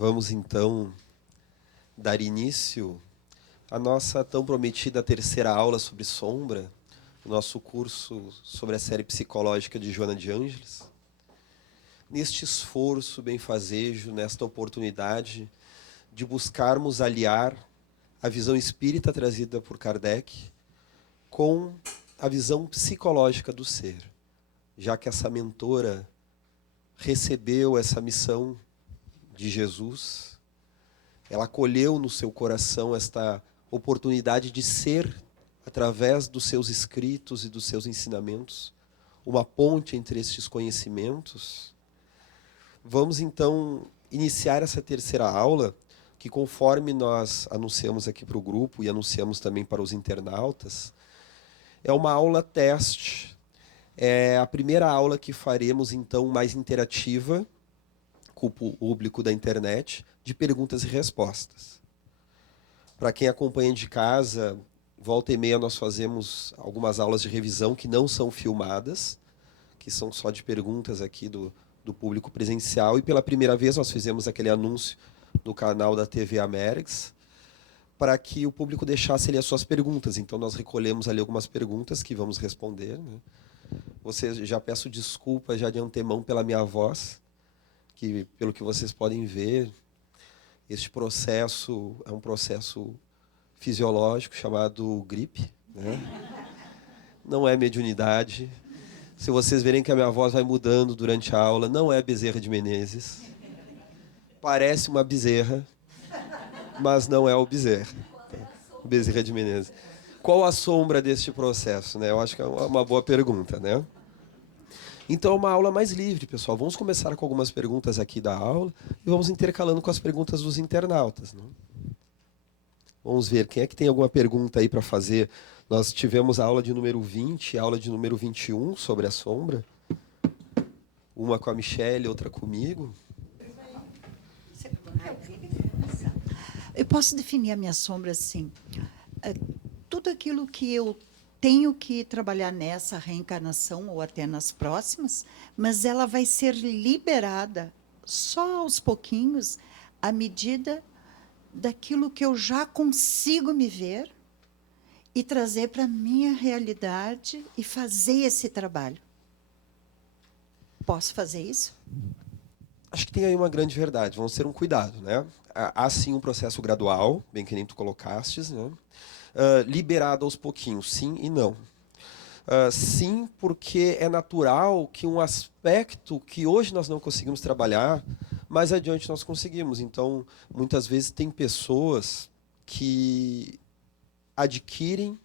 Vamos então dar início à nossa tão prometida terceira aula sobre sombra, o nosso curso sobre a série psicológica de Joana de Ângeles. Neste esforço benfazejo, nesta oportunidade de buscarmos aliar a visão espírita trazida por Kardec com a visão psicológica do ser, já que essa mentora recebeu essa missão de Jesus, ela acolheu no seu coração esta oportunidade de ser, através dos seus escritos e dos seus ensinamentos, uma ponte entre estes conhecimentos. Vamos então iniciar essa terceira aula, que conforme nós anunciamos aqui para o grupo e anunciamos também para os internautas, é uma aula teste. É a primeira aula que faremos então mais interativa com o público da internet, de perguntas e respostas. Para quem acompanha de casa, volta e meia nós fazemos algumas aulas de revisão que não são filmadas, que são só de perguntas aqui do público presencial, e pela primeira vez nós fizemos aquele anúncio no canal da TV América, para que o público deixasse ali as suas perguntas. Então nós recolhemos ali algumas perguntas que vamos responder, né? Já peço desculpa já de antemão pela minha voz, que pelo que vocês podem ver, este processo é um processo fisiológico chamado gripe, né? Não é mediunidade. Se vocês verem que a minha voz vai mudando durante a aula, não é Bezerra de Menezes. Parece uma bezerra, mas não é o Bezerra. Bezerra de Menezes. Qual a sombra deste processo, né? Eu acho que é uma boa pergunta, né? Então é uma aula mais livre, pessoal. Vamos começar com algumas perguntas aqui da aula e vamos intercalando com as perguntas dos internautas, né? Vamos ver, quem é que tem alguma pergunta aí para fazer? Nós tivemos a aula de número 20 e a aula de número 21 sobre a sombra. Uma com a Michelle, outra comigo. Eu posso definir a minha sombra assim. Tudo aquilo que eu tenho que trabalhar nessa reencarnação ou até nas próximas, mas ela vai ser liberada só aos pouquinhos, à medida daquilo que eu já consigo me ver e trazer para a minha realidade e fazer esse trabalho. Posso fazer isso? Acho que tem aí uma grande verdade. Vamos ter um cuidado, né? Há sim um processo gradual, bem que nem tu colocastes, né? Liberado aos pouquinhos, sim e não. Sim, porque é natural que um aspecto que hoje nós não conseguimos trabalhar, mais adiante nós conseguimos. Então, muitas vezes tem pessoas que adquirem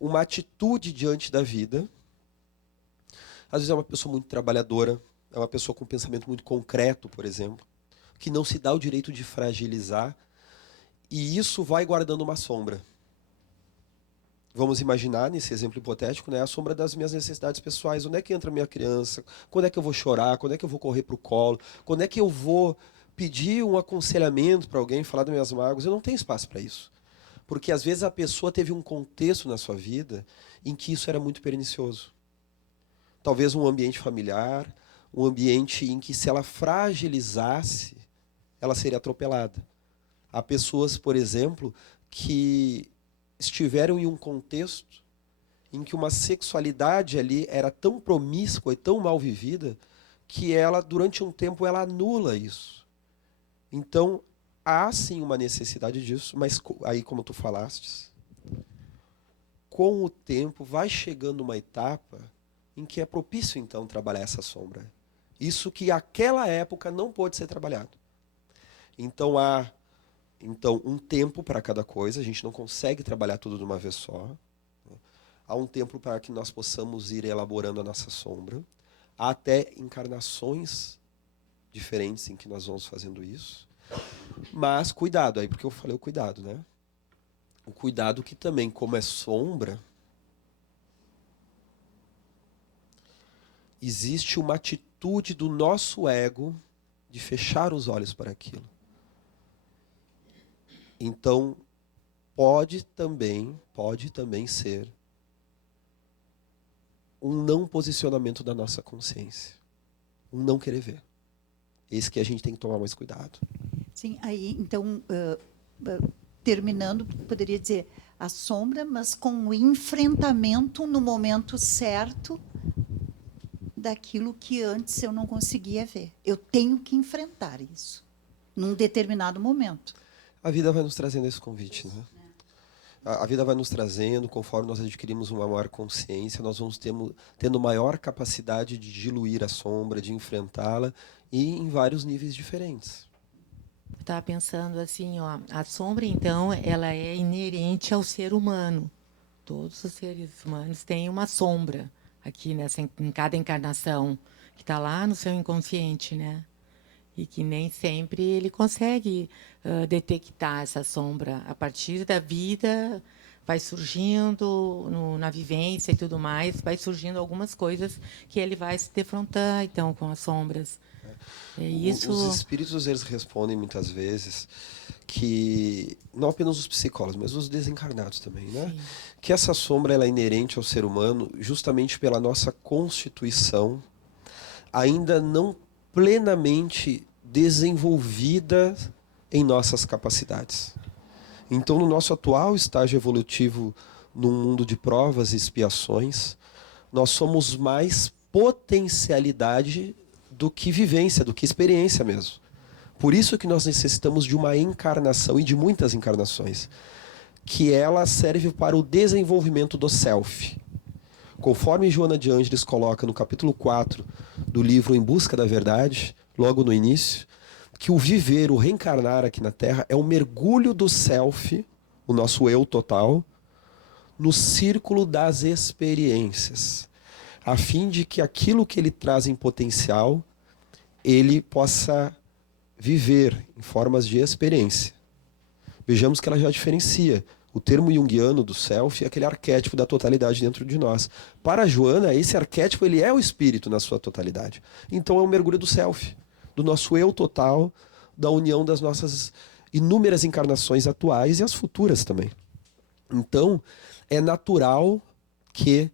uma atitude diante da vida. Às vezes é uma pessoa muito trabalhadora, é uma pessoa com um pensamento muito concreto, por exemplo, que não se dá o direito de fragilizar, e isso vai guardando uma sombra. Vamos imaginar, nesse exemplo hipotético, né, a sombra das minhas necessidades pessoais. Onde é que entra a minha criança? Quando é que eu vou chorar? Quando é que eu vou correr para o colo? Quando é que eu vou pedir um aconselhamento para alguém, falar das minhas mágoas? Eu não tenho espaço para isso. Porque, às vezes, a pessoa teve um contexto na sua vida em que isso era muito pernicioso. Talvez um ambiente familiar, um ambiente em que, se ela fragilizasse, ela seria atropelada. Há pessoas, por exemplo, que estiveram em um contexto em que uma sexualidade ali era tão promíscua e tão mal vivida que ela, durante um tempo, ela anula isso. Então, há sim uma necessidade disso, mas aí, como tu falastes, com o tempo vai chegando uma etapa em que é propício, então, trabalhar essa sombra. Isso que naquela época não pôde ser trabalhado. Então, há um tempo para cada coisa, a gente não consegue trabalhar tudo de uma vez só. Há um tempo para que nós possamos ir elaborando a nossa sombra. Há até encarnações diferentes em que nós vamos fazendo isso. Mas cuidado, aí porque eu falei o cuidado, né? O cuidado que também, como é sombra, existe uma atitude do nosso ego de fechar os olhos para aquilo. Então, pode também ser um não posicionamento da nossa consciência. Um não querer ver. Esse que a gente tem que tomar mais cuidado. Sim, aí, então, terminando, poderia dizer a sombra, mas com o enfrentamento no momento certo daquilo que antes eu não conseguia ver. Eu tenho que enfrentar isso, num determinado momento. A vida vai nos trazendo esse convite, né? A vida vai nos trazendo, conforme nós adquirimos uma maior consciência, nós vamos tendo maior capacidade de diluir a sombra, de enfrentá-la, e em vários níveis diferentes. Estava pensando assim, ó, a sombra, então, ela é inerente ao ser humano. Todos os seres humanos têm uma sombra aqui em cada encarnação, que está lá no seu inconsciente, né? E que nem sempre ele consegue detectar essa sombra. A partir da vida, vai surgindo, na vivência e tudo mais, vai surgindo algumas coisas que ele vai se defrontar, então, com as sombras. É isso. Os espíritos, eles respondem muitas vezes que, não apenas os psicólogos, mas os desencarnados também, né? Sim. Que essa sombra ela é inerente ao ser humano justamente pela nossa constituição ainda não plenamente desenvolvida em nossas capacidades. Então, no nosso atual estágio evolutivo, num mundo de provas e expiações, nós somos mais potencialidade do que vivência, do que experiência mesmo. Por isso que nós necessitamos de uma encarnação e de muitas encarnações, que ela serve para o desenvolvimento do self. Conforme Joana de Ângeles coloca no capítulo 4 do livro Em Busca da Verdade, logo no início, que o viver, o reencarnar aqui na Terra é um mergulho do self, o nosso eu total, no círculo das experiências, a fim de que aquilo que ele traz em potencial, ele possa viver em formas de experiência. Vejamos que ela já diferencia o termo junguiano do self é aquele arquétipo da totalidade dentro de nós. Para a Joana, esse arquétipo ele é o espírito na sua totalidade. Então é um mergulho do self, do nosso eu total, da união das nossas inúmeras encarnações atuais e as futuras também. Então, é natural que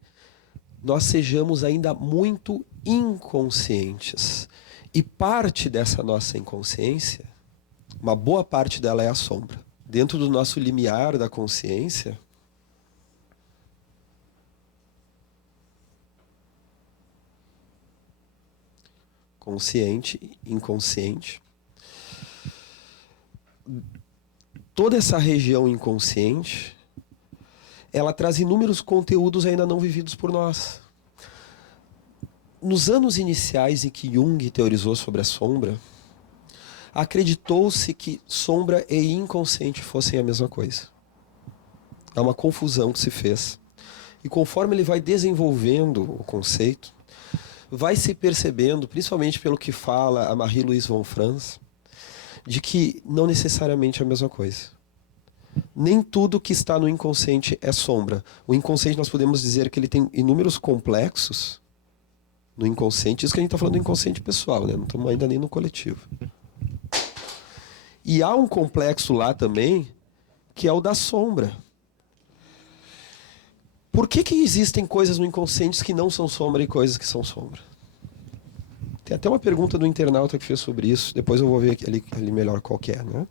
nós sejamos ainda muito inconscientes. E parte dessa nossa inconsciência, uma boa parte dela é a sombra. Dentro do nosso limiar da consciência, consciente, inconsciente, toda essa região inconsciente, ela traz inúmeros conteúdos ainda não vividos por nós. Nos anos iniciais em que Jung teorizou sobre a sombra, acreditou-se que sombra e inconsciente fossem a mesma coisa. É uma confusão que se fez. E conforme ele vai desenvolvendo o conceito, vai se percebendo, principalmente pelo que fala a Marie-Louise von Franz, de que não necessariamente é a mesma coisa. Nem tudo que está no inconsciente é sombra. O inconsciente, nós podemos dizer que ele tem inúmeros complexos no inconsciente. Isso que a gente está falando do inconsciente pessoal, né? Não estamos ainda nem no coletivo. E há um complexo lá também, que é o da sombra. Por que existem coisas no inconsciente que não são sombra e coisas que são sombra? Tem até uma pergunta do internauta que fez sobre isso, depois eu vou ver ali melhor qual que é, né?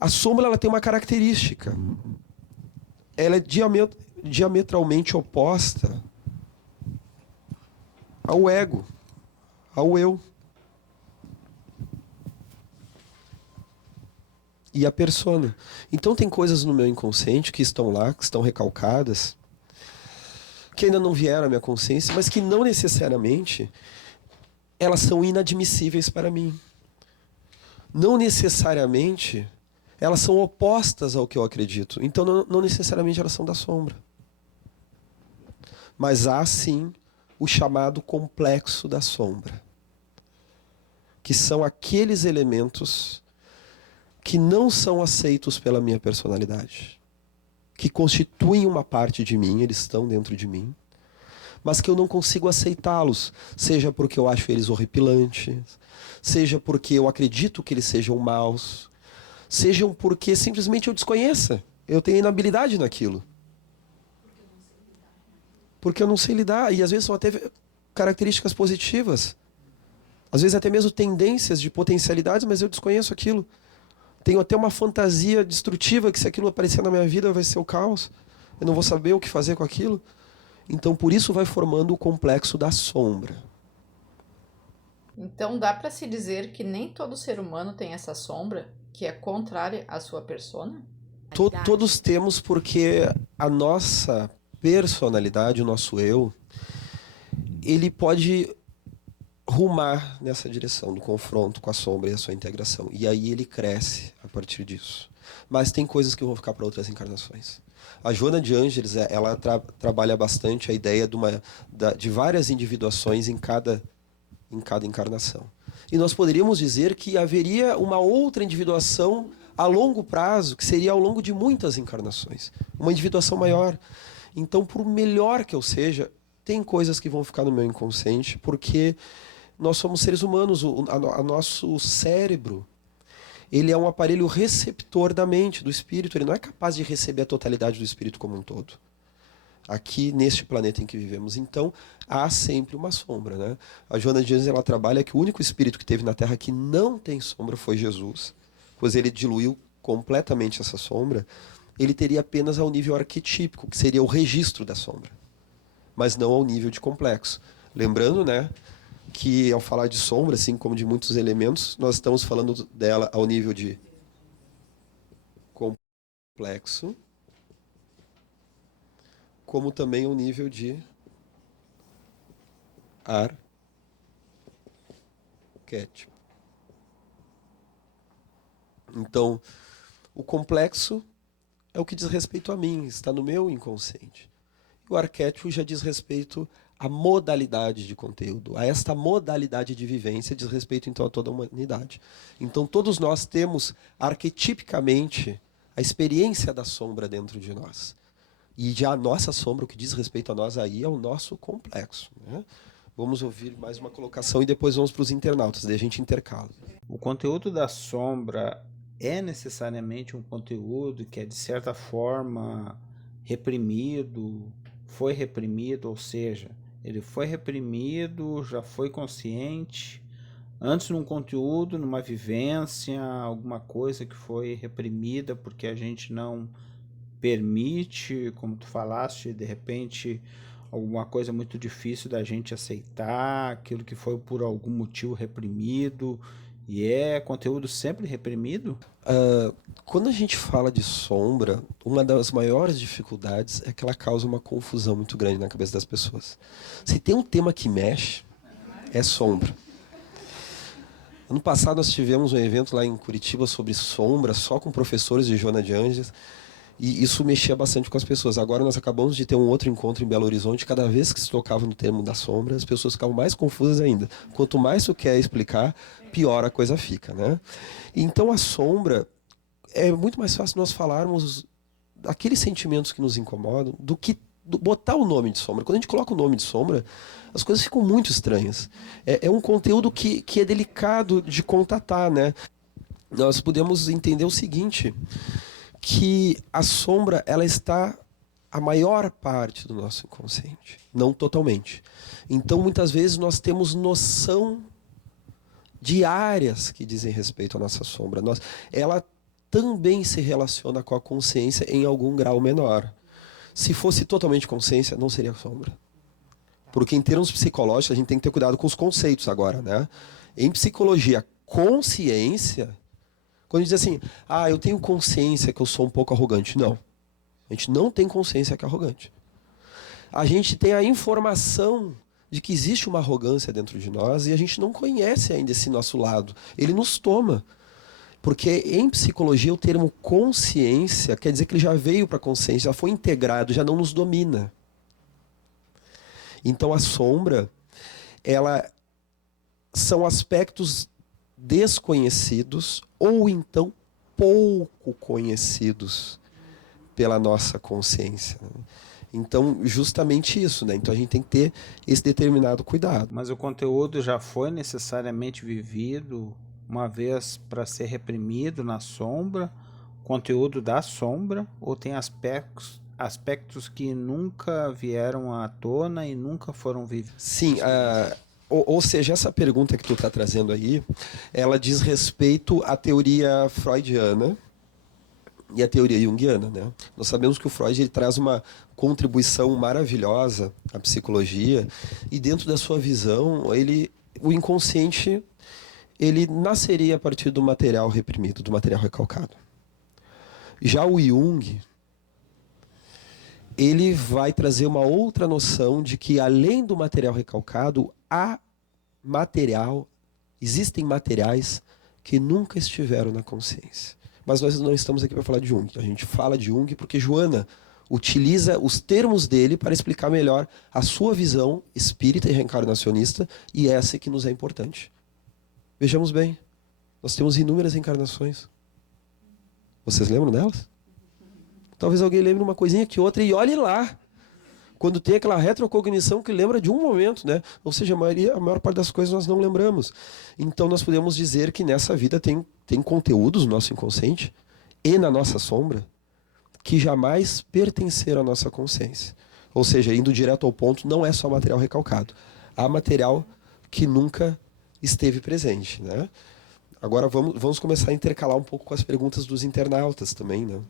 A sombra ela tem uma característica. Ela é diametralmente oposta ao ego, ao eu. E a persona. Então tem coisas no meu inconsciente que estão lá, que estão recalcadas, que ainda não vieram à minha consciência, mas que não necessariamente elas são inadmissíveis para mim. Não necessariamente elas são opostas ao que eu acredito. Então não necessariamente elas são da sombra. Mas há sim o chamado complexo da sombra, que são aqueles elementos que não são aceitos pela minha personalidade, que constituem uma parte de mim, eles estão dentro de mim, mas que eu não consigo aceitá-los, seja porque eu acho eles horripilantes, seja porque eu acredito que eles sejam maus, sejam porque simplesmente eu desconheça, eu tenho inabilidade naquilo. Porque eu não sei lidar, e às vezes são até características positivas. Às vezes até mesmo tendências de potencialidades, mas eu desconheço aquilo. Tenho até uma fantasia destrutiva que se aquilo aparecer na minha vida vai ser o caos. Eu não vou saber o que fazer com aquilo. Então, por isso vai formando o complexo da sombra. Então, dá para se dizer que nem todo ser humano tem essa sombra, que é contrária à sua persona? Todos temos, porque a nossa personalidade, o nosso eu, ele pode rumar nessa direção do confronto com a sombra e a sua integração. E aí ele cresce a partir disso. Mas tem coisas que vão ficar para outras encarnações. A Joana de Ângeles, ela trabalha bastante a ideia de várias individuações em cada encarnação. E nós poderíamos dizer que haveria uma outra individuação a longo prazo, que seria ao longo de muitas encarnações. Uma individuação maior. Então, por melhor que eu seja, tem coisas que vão ficar no meu inconsciente, porque nós somos seres humanos, nosso cérebro, ele é um aparelho receptor da mente, do espírito, ele não é capaz de receber a totalidade do espírito como um todo. Aqui, neste planeta em que vivemos. Então, há sempre uma sombra, né? A Joana de Ângeles, ela trabalha que o único espírito que teve na Terra que não tem sombra foi Jesus, pois ele diluiu completamente essa sombra. Ele teria apenas ao nível arquetípico, que seria o registro da sombra, mas não ao nível de complexo. Lembrando, né, que ao falar de sombra, assim como de muitos elementos, nós estamos falando dela ao nível de complexo, como também ao nível de arquétipo. Então, o complexo é o que diz respeito a mim, está no meu inconsciente. O arquétipo já diz respeito à modalidade de conteúdo, a esta modalidade de vivência, diz respeito então a toda a humanidade. Então todos nós temos arquetipicamente a experiência da sombra dentro de nós. E já a nossa sombra, o que diz respeito a nós aí, é o nosso complexo, né? Vamos ouvir mais uma colocação e depois vamos para os internautas, daí a gente intercala. O conteúdo da sombra é necessariamente um conteúdo que é, de certa forma, reprimido, foi reprimido, ou seja, ele foi reprimido, já foi consciente, antes num conteúdo, numa vivência, alguma coisa que foi reprimida porque a gente não permite, como tu falaste, de repente alguma coisa muito difícil da gente aceitar, aquilo que foi por algum motivo reprimido, e é conteúdo sempre reprimido? Quando a gente fala de sombra, uma das maiores dificuldades é que ela causa uma confusão muito grande na cabeça das pessoas. Se tem um tema que mexe, é sombra. Ano passado nós tivemos um evento lá em Curitiba sobre sombra, só com professores de Joana de Ângeles, e isso mexia bastante com as pessoas. Agora nós acabamos de ter um outro encontro em Belo Horizonte. Cada vez que se tocava no termo da sombra, as pessoas ficavam mais confusas ainda. Quanto mais tu quer explicar, pior a coisa fica, né? Então a sombra, é muito mais fácil nós falarmos daqueles sentimentos que nos incomodam do que botar o nome de sombra. Quando a gente coloca o nome de sombra, as coisas ficam muito estranhas. É um conteúdo que é delicado de contatar, né? Nós podemos entender o seguinte, que a sombra, ela está a maior parte do nosso inconsciente, não totalmente. Então, muitas vezes, nós temos noção de áreas que dizem respeito à nossa sombra. Ela também se relaciona com a consciência em algum grau menor. Se fosse totalmente consciência, não seria sombra. Porque em termos psicológicos, a gente tem que ter cuidado com os conceitos agora, né? Em psicologia, consciência, quando diz assim, eu tenho consciência que eu sou um pouco arrogante. Não. A gente não tem consciência que é arrogante. A gente tem a informação de que existe uma arrogância dentro de nós e a gente não conhece ainda esse nosso lado. Ele nos toma. Porque em psicologia o termo consciência quer dizer que ele já veio para a consciência, já foi integrado, já não nos domina. Então a sombra, ela são aspectos desconhecidos ou então pouco conhecidos pela nossa consciência. Então, justamente isso, né? Então a gente tem que ter esse determinado cuidado. Mas o conteúdo já foi necessariamente vivido uma vez para ser reprimido na sombra, conteúdo da sombra, ou tem aspectos que nunca vieram à tona e nunca foram vividos? Sim, Ou seja, essa pergunta que tu está trazendo aí, ela diz respeito à teoria freudiana e à teoria junguiana, né? Nós sabemos que o Freud ele traz uma contribuição maravilhosa à psicologia e dentro da sua visão, o inconsciente ele nasceria a partir do material reprimido, do material recalcado. Já o Jung, ele vai trazer uma outra noção de que, além do material recalcado, existem materiais que nunca estiveram na consciência. Mas nós não estamos aqui para falar de Jung. A gente fala de Jung porque Joana utiliza os termos dele para explicar melhor a sua visão espírita e reencarnacionista, e essa é que nos é importante. Vejamos bem, nós temos inúmeras encarnações. Vocês lembram delas? Talvez alguém lembre uma coisinha que outra, e olhe lá. Quando tem aquela retrocognição que lembra de um momento, né? Ou seja, a maior parte das coisas nós não lembramos. Então nós podemos dizer que nessa vida tem conteúdos no nosso inconsciente e na nossa sombra que jamais pertenceram à nossa consciência. Ou seja, indo direto ao ponto, não é só material recalcado. Há material que nunca esteve presente, né? Agora vamos começar a intercalar um pouco com as perguntas dos internautas também, né?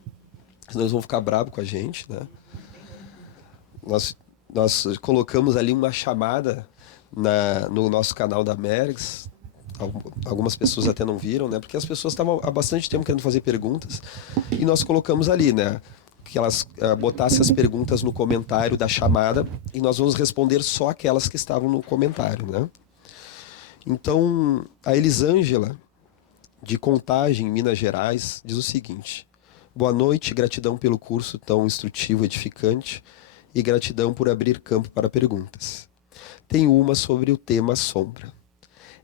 Senão eles vão ficar bravos com a gente, né? Nós colocamos ali uma chamada no nosso canal da Mergs. Algumas pessoas até não viram, né? Porque as pessoas estavam há bastante tempo querendo fazer perguntas. E nós colocamos ali, né? Que elas botassem as perguntas no comentário da chamada e nós vamos responder só aquelas que estavam no comentário, né? Então, a Elisângela, de Contagem, Minas Gerais, diz o seguinte: boa noite, gratidão pelo curso tão instrutivo e edificante e gratidão por abrir campo para perguntas. Tenho uma sobre o tema sombra.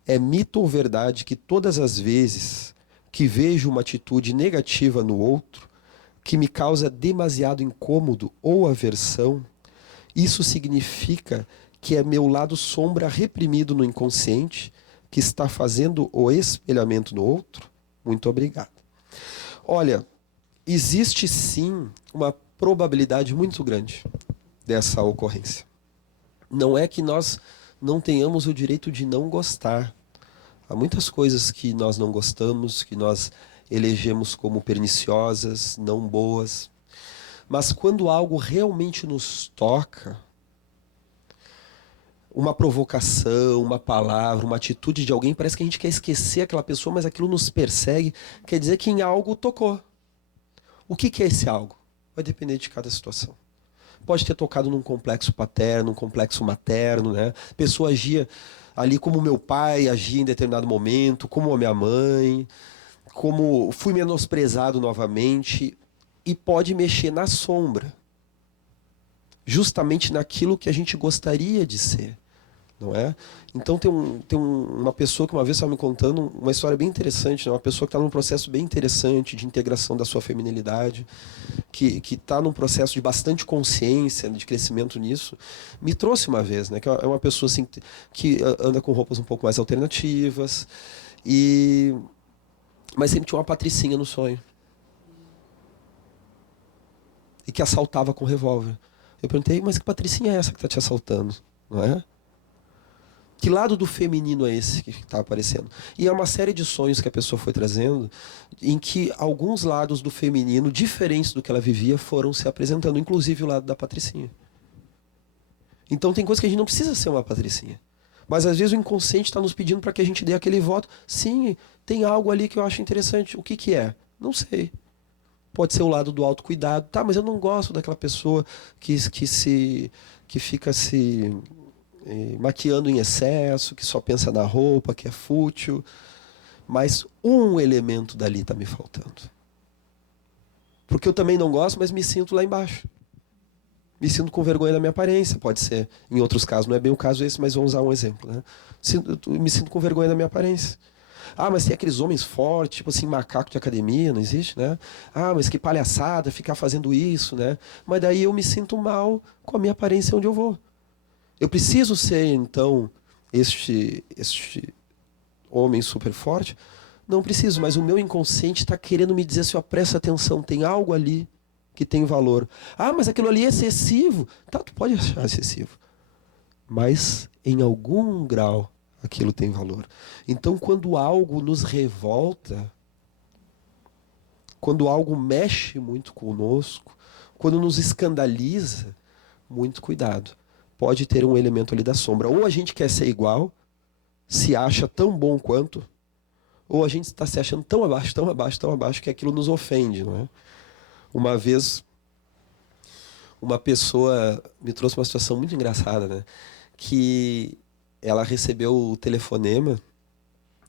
É mito ou verdade que todas as vezes que vejo uma atitude negativa no outro, que me causa demasiado incômodo ou aversão, isso significa que é meu lado sombra reprimido no inconsciente que está fazendo o espelhamento no outro? Muito obrigado. Olha, existe sim uma probabilidade muito grande dessa ocorrência. Não é que nós não tenhamos o direito de não gostar. Há muitas coisas que nós não gostamos, que nós elegemos como perniciosas, não boas. Mas quando algo realmente nos toca, uma provocação, uma palavra, uma atitude de alguém, parece que a gente quer esquecer aquela pessoa, mas aquilo nos persegue, quer dizer que em algo tocou. O que é esse algo? Vai depender de cada situação. Pode ter tocado num complexo paterno, num complexo materno, né? A pessoa agia ali como meu pai agia em determinado momento, como a minha mãe, como fui menosprezado novamente, e pode mexer na sombra, justamente naquilo que a gente gostaria de ser, não é? Então tem uma pessoa que uma vez estava me contando uma história bem interessante, né? Uma pessoa que está num processo bem interessante de integração da sua feminilidade, que está num processo de bastante consciência, de crescimento nisso, me trouxe uma vez, né? Que é uma pessoa assim, que anda com roupas um pouco mais alternativas, mas sempre tinha uma patricinha no sonho. E que assaltava com revólver. Eu perguntei, mas que patricinha é essa que está te assaltando? Não é? Que lado do feminino é esse que está aparecendo? E é uma série de sonhos que a pessoa foi trazendo, em que alguns lados do feminino, diferentes do que ela vivia, foram se apresentando, inclusive o lado da patricinha. Então tem coisas que a gente não precisa ser uma patricinha. Mas às vezes o inconsciente está nos pedindo para que a gente dê aquele voto. Sim, tem algo ali que eu acho interessante. O que é? Não sei. Pode ser o lado do autocuidado. Tá, mas eu não gosto daquela pessoa que fica se maquiando em excesso, que só pensa na roupa, que é fútil. Mas um elemento dali está me faltando. Porque eu também não gosto, mas me sinto lá embaixo. Me sinto com vergonha da minha aparência, pode ser. Em outros casos, não é bem o caso esse, mas vamos usar um exemplo, né? Me sinto com vergonha da minha aparência. Ah, mas tem aqueles homens fortes, tipo assim, macaco de academia, não existe, né? Ah, mas que palhaçada ficar fazendo isso, né? Mas daí eu me sinto mal com a minha aparência onde eu vou. Eu preciso ser, então, este homem super forte? Não preciso, mas o meu inconsciente está querendo me dizer assim, ó, presta atenção, tem algo ali que tem valor. Ah, mas aquilo ali é excessivo. Tá, tu pode achar excessivo. mas em algum grau aquilo tem valor. Então, quando algo nos revolta, quando algo mexe muito conosco, quando nos escandaliza, muito cuidado. Pode ter um elemento ali da sombra. Ou a gente quer ser igual, se acha tão bom quanto, ou a gente está se achando tão abaixo, tão abaixo, tão abaixo, que aquilo nos ofende, não é? Uma vez, uma pessoa me trouxe uma situação muito engraçada, né? Que ela recebeu o telefonema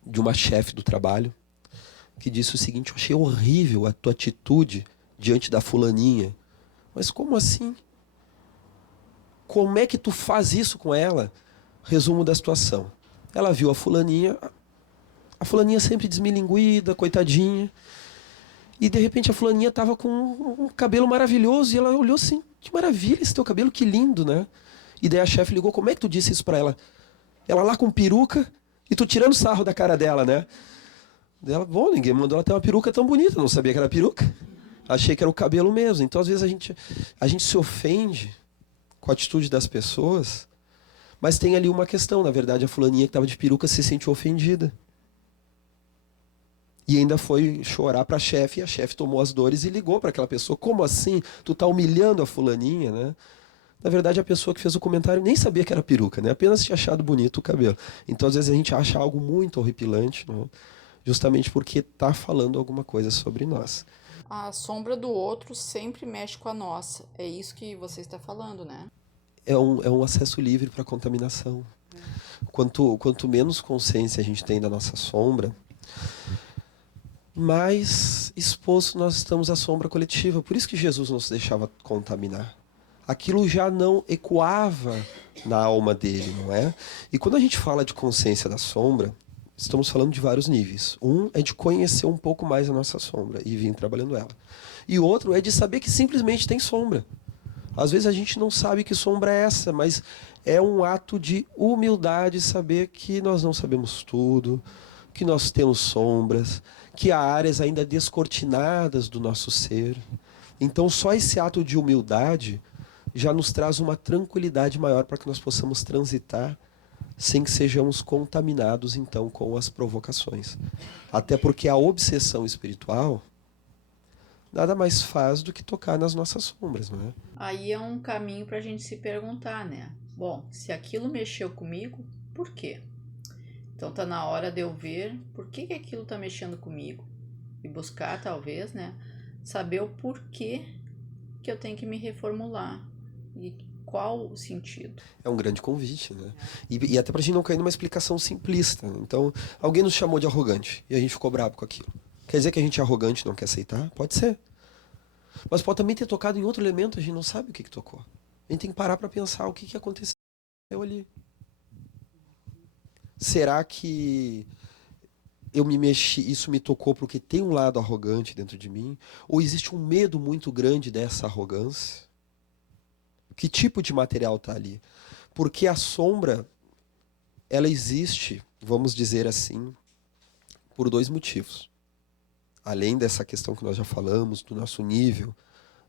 de uma chefe do trabalho, que disse o seguinte: eu achei horrível a tua atitude diante da fulaninha. Mas como assim? Como é que tu faz isso com ela? Resumo da situação. Ela viu a fulaninha sempre desmilinguida, coitadinha, e de repente a fulaninha estava com um cabelo maravilhoso, e ela olhou assim: que maravilha esse teu cabelo, que lindo, né? E daí a chefe ligou: como é que tu disse isso pra ela? Ela lá com peruca, e tu tirando sarro da cara dela, né? Ela, bom, ninguém mandou ela ter uma peruca tão bonita, não sabia que era peruca. Achei que era o cabelo mesmo. Então, às vezes, a gente se ofende com a atitude das pessoas, mas tem ali uma questão. Na verdade, a fulaninha que estava de peruca se sentiu ofendida. E ainda foi chorar para a chefe, e a chefe tomou as dores e ligou para aquela pessoa. Como assim? Tu tá humilhando a fulaninha, né? Na verdade, a pessoa que fez o comentário nem sabia que era peruca, né? Apenas tinha achado bonito o cabelo. Então, às vezes, a gente acha algo muito horripilante, né? Justamente porque está falando alguma coisa sobre nós. A sombra do outro sempre mexe com a nossa. É isso que você está falando, né? É um acesso livre para contaminação. Quanto menos consciência a gente tem da nossa sombra, mais exposto nós estamos à sombra coletiva. Por isso que Jesus não se deixava contaminar. Aquilo já não ecoava na alma dele, não é? E quando a gente fala de consciência da sombra, estamos falando de vários níveis. Um é de conhecer um pouco mais a nossa sombra e vir trabalhando ela. E outro é de saber que simplesmente tem sombra. Às vezes a gente não sabe que sombra é essa, mas é um ato de humildade saber que nós não sabemos tudo, que nós temos sombras, que há áreas ainda descortinadas do nosso ser. Então só esse ato de humildade já nos traz uma tranquilidade maior para que nós possamos transitar sem que sejamos contaminados, então, com as provocações. Até porque a obsessão espiritual nada mais faz do que tocar nas nossas sombras, não é? Aí é um caminho para a gente se perguntar, né? Bom, se aquilo mexeu comigo, por quê? Então tá na hora de eu ver por que aquilo tá mexendo comigo e buscar, talvez, né? Saber o porquê que eu tenho que me reformular e qual o sentido. É um grande convite, né? E até pra gente não cair numa explicação simplista. Então, alguém nos chamou de arrogante e a gente ficou bravo com aquilo. Quer dizer que a gente é arrogante e não quer aceitar? Pode ser. Mas pode também ter tocado em outro elemento, a gente não sabe o que tocou. A gente tem que parar para pensar o que aconteceu ali. Será que eu me mexi, isso me tocou porque tem um lado arrogante dentro de mim? Ou existe um medo muito grande dessa arrogância? Que tipo de material está ali? Porque a sombra, ela existe, vamos dizer assim, por dois motivos. Além dessa questão que nós já falamos, do nosso nível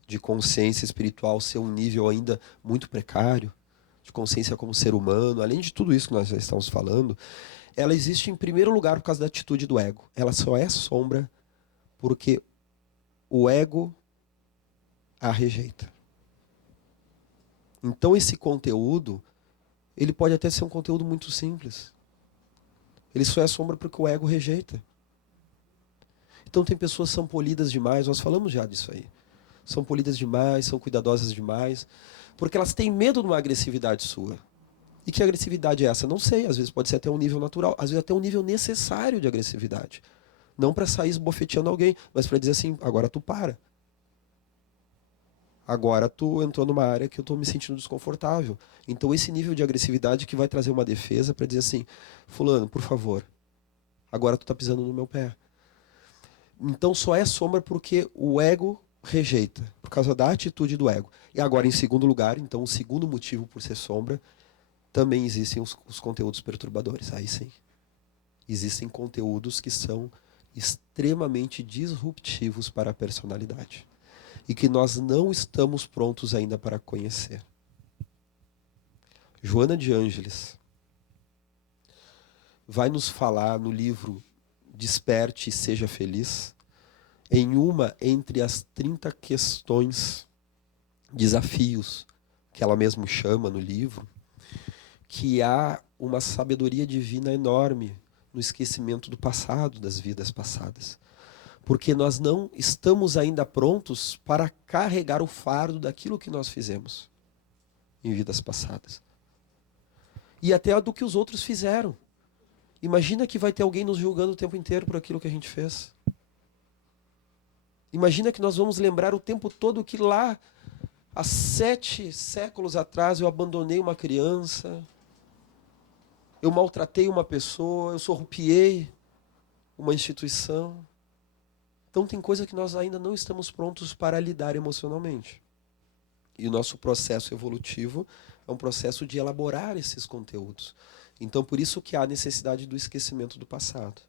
de consciência espiritual ser um nível ainda muito precário, de consciência como ser humano, além de tudo isso que nós já estamos falando, ela existe em primeiro lugar por causa da atitude do ego. Ela só é sombra porque o ego a rejeita. Então esse conteúdo, ele pode até ser um conteúdo muito simples. Ele só é sombra porque o ego rejeita. Então tem pessoas que são polidas demais, nós falamos já disso aí. São polidas demais, são cuidadosas demais, porque elas têm medo de uma agressividade sua. E que agressividade é essa? Não sei, às vezes pode ser até um nível natural, às vezes até um nível necessário de agressividade. Não para sair esbofeteando alguém, mas para dizer assim, agora tu para. Agora tu entrou numa área que eu estou me sentindo desconfortável. Então esse nível de agressividade que vai trazer uma defesa para dizer assim, fulano, por favor, agora tu está pisando no meu pé. Então só é sombra porque o ego rejeita, por causa da atitude do ego. E agora, em segundo lugar, então o segundo motivo por ser sombra, também existem os conteúdos perturbadores. Aí sim. Existem conteúdos que são extremamente disruptivos para a personalidade. E que nós não estamos prontos ainda para conhecer. Joana de Ângeles, vai nos falar no livro Desperte e Seja Feliz, em uma entre as 30 questões, desafios, que ela mesma chama no livro, que há uma sabedoria divina enorme no esquecimento do passado, das vidas passadas. Porque nós não estamos ainda prontos para carregar o fardo daquilo que nós fizemos em vidas passadas. E até do que os outros fizeram. Imagina que vai ter alguém nos julgando o tempo inteiro por aquilo que a gente fez. Imagina que nós vamos lembrar o tempo todo que lá, há 7 séculos atrás, eu abandonei uma criança, eu maltratei uma pessoa, eu surrupiei uma instituição. Então tem coisa que nós ainda não estamos prontos para lidar emocionalmente. E o nosso processo evolutivo é um processo de elaborar esses conteúdos. Então por isso que há necessidade do esquecimento do passado.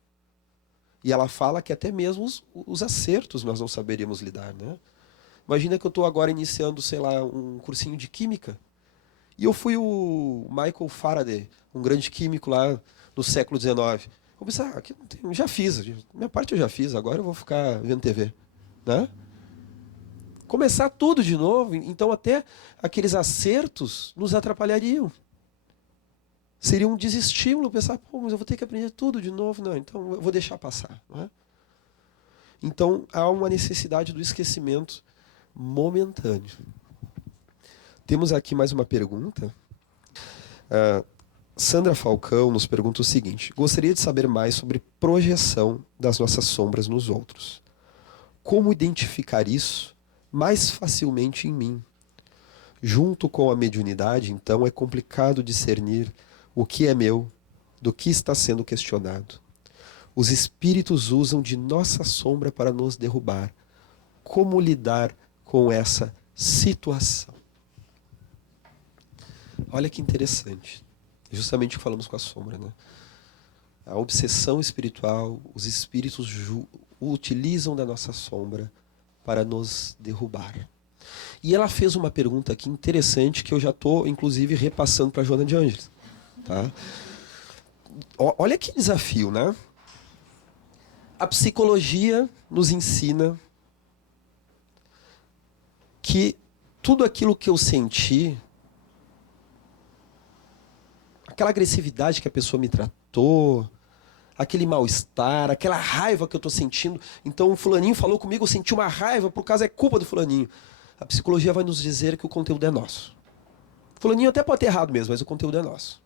E ela fala que até mesmo os acertos nós não saberíamos lidar, né? Imagina que eu estou agora iniciando, sei lá, um cursinho de química. E eu fui o Michael Faraday, um grande químico lá no século XIX. Vou pensar, aqui não tem, já fiz, minha parte eu já fiz, agora eu vou ficar vendo TV. Né? Começar tudo de novo, então até aqueles acertos nos atrapalhariam. Seria um desestímulo pensar, pô, mas eu vou ter que aprender tudo de novo. Não, então eu vou deixar passar. Né? Então há uma necessidade do esquecimento momentâneo. Temos aqui mais uma pergunta. Sandra Falcão nos pergunta o seguinte: gostaria de saber mais sobre projeção das nossas sombras nos outros. Como identificar isso mais facilmente em mim? Junto com a mediunidade, então, é complicado discernir o que é meu do que está sendo questionado. Os espíritos usam de nossa sombra para nos derrubar. Como lidar com essa situação? Olha que interessante. Justamente o que falamos com a sombra, né? A obsessão espiritual, os espíritos utilizam da nossa sombra para nos derrubar. E ela fez uma pergunta aqui interessante que eu já estou, inclusive, repassando para a Joana de Ângeles. Tá? Olha que desafio, né? A psicologia nos ensina que tudo aquilo que eu senti, aquela agressividade que a pessoa me tratou, aquele mal-estar, aquela raiva que eu estou sentindo. Então o fulaninho falou comigo, eu senti uma raiva, por causa é culpa do fulaninho. A psicologia vai nos dizer que o conteúdo é nosso. O fulaninho até pode ter errado mesmo, mas o conteúdo é nosso.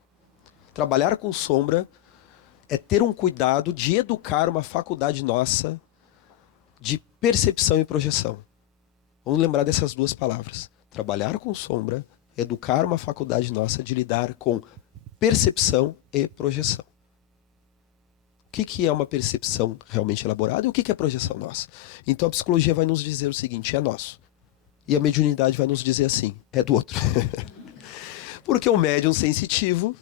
Trabalhar com sombra é ter um cuidado de educar uma faculdade nossa de percepção e projeção. Vamos lembrar dessas duas palavras. Trabalhar com sombra, educar uma faculdade nossa de lidar com percepção e projeção. O que é uma percepção realmente elaborada e o que é projeção nossa? Então a psicologia vai nos dizer o seguinte, é nosso. E a mediunidade vai nos dizer assim, é do outro. Porque o médium sensitivo,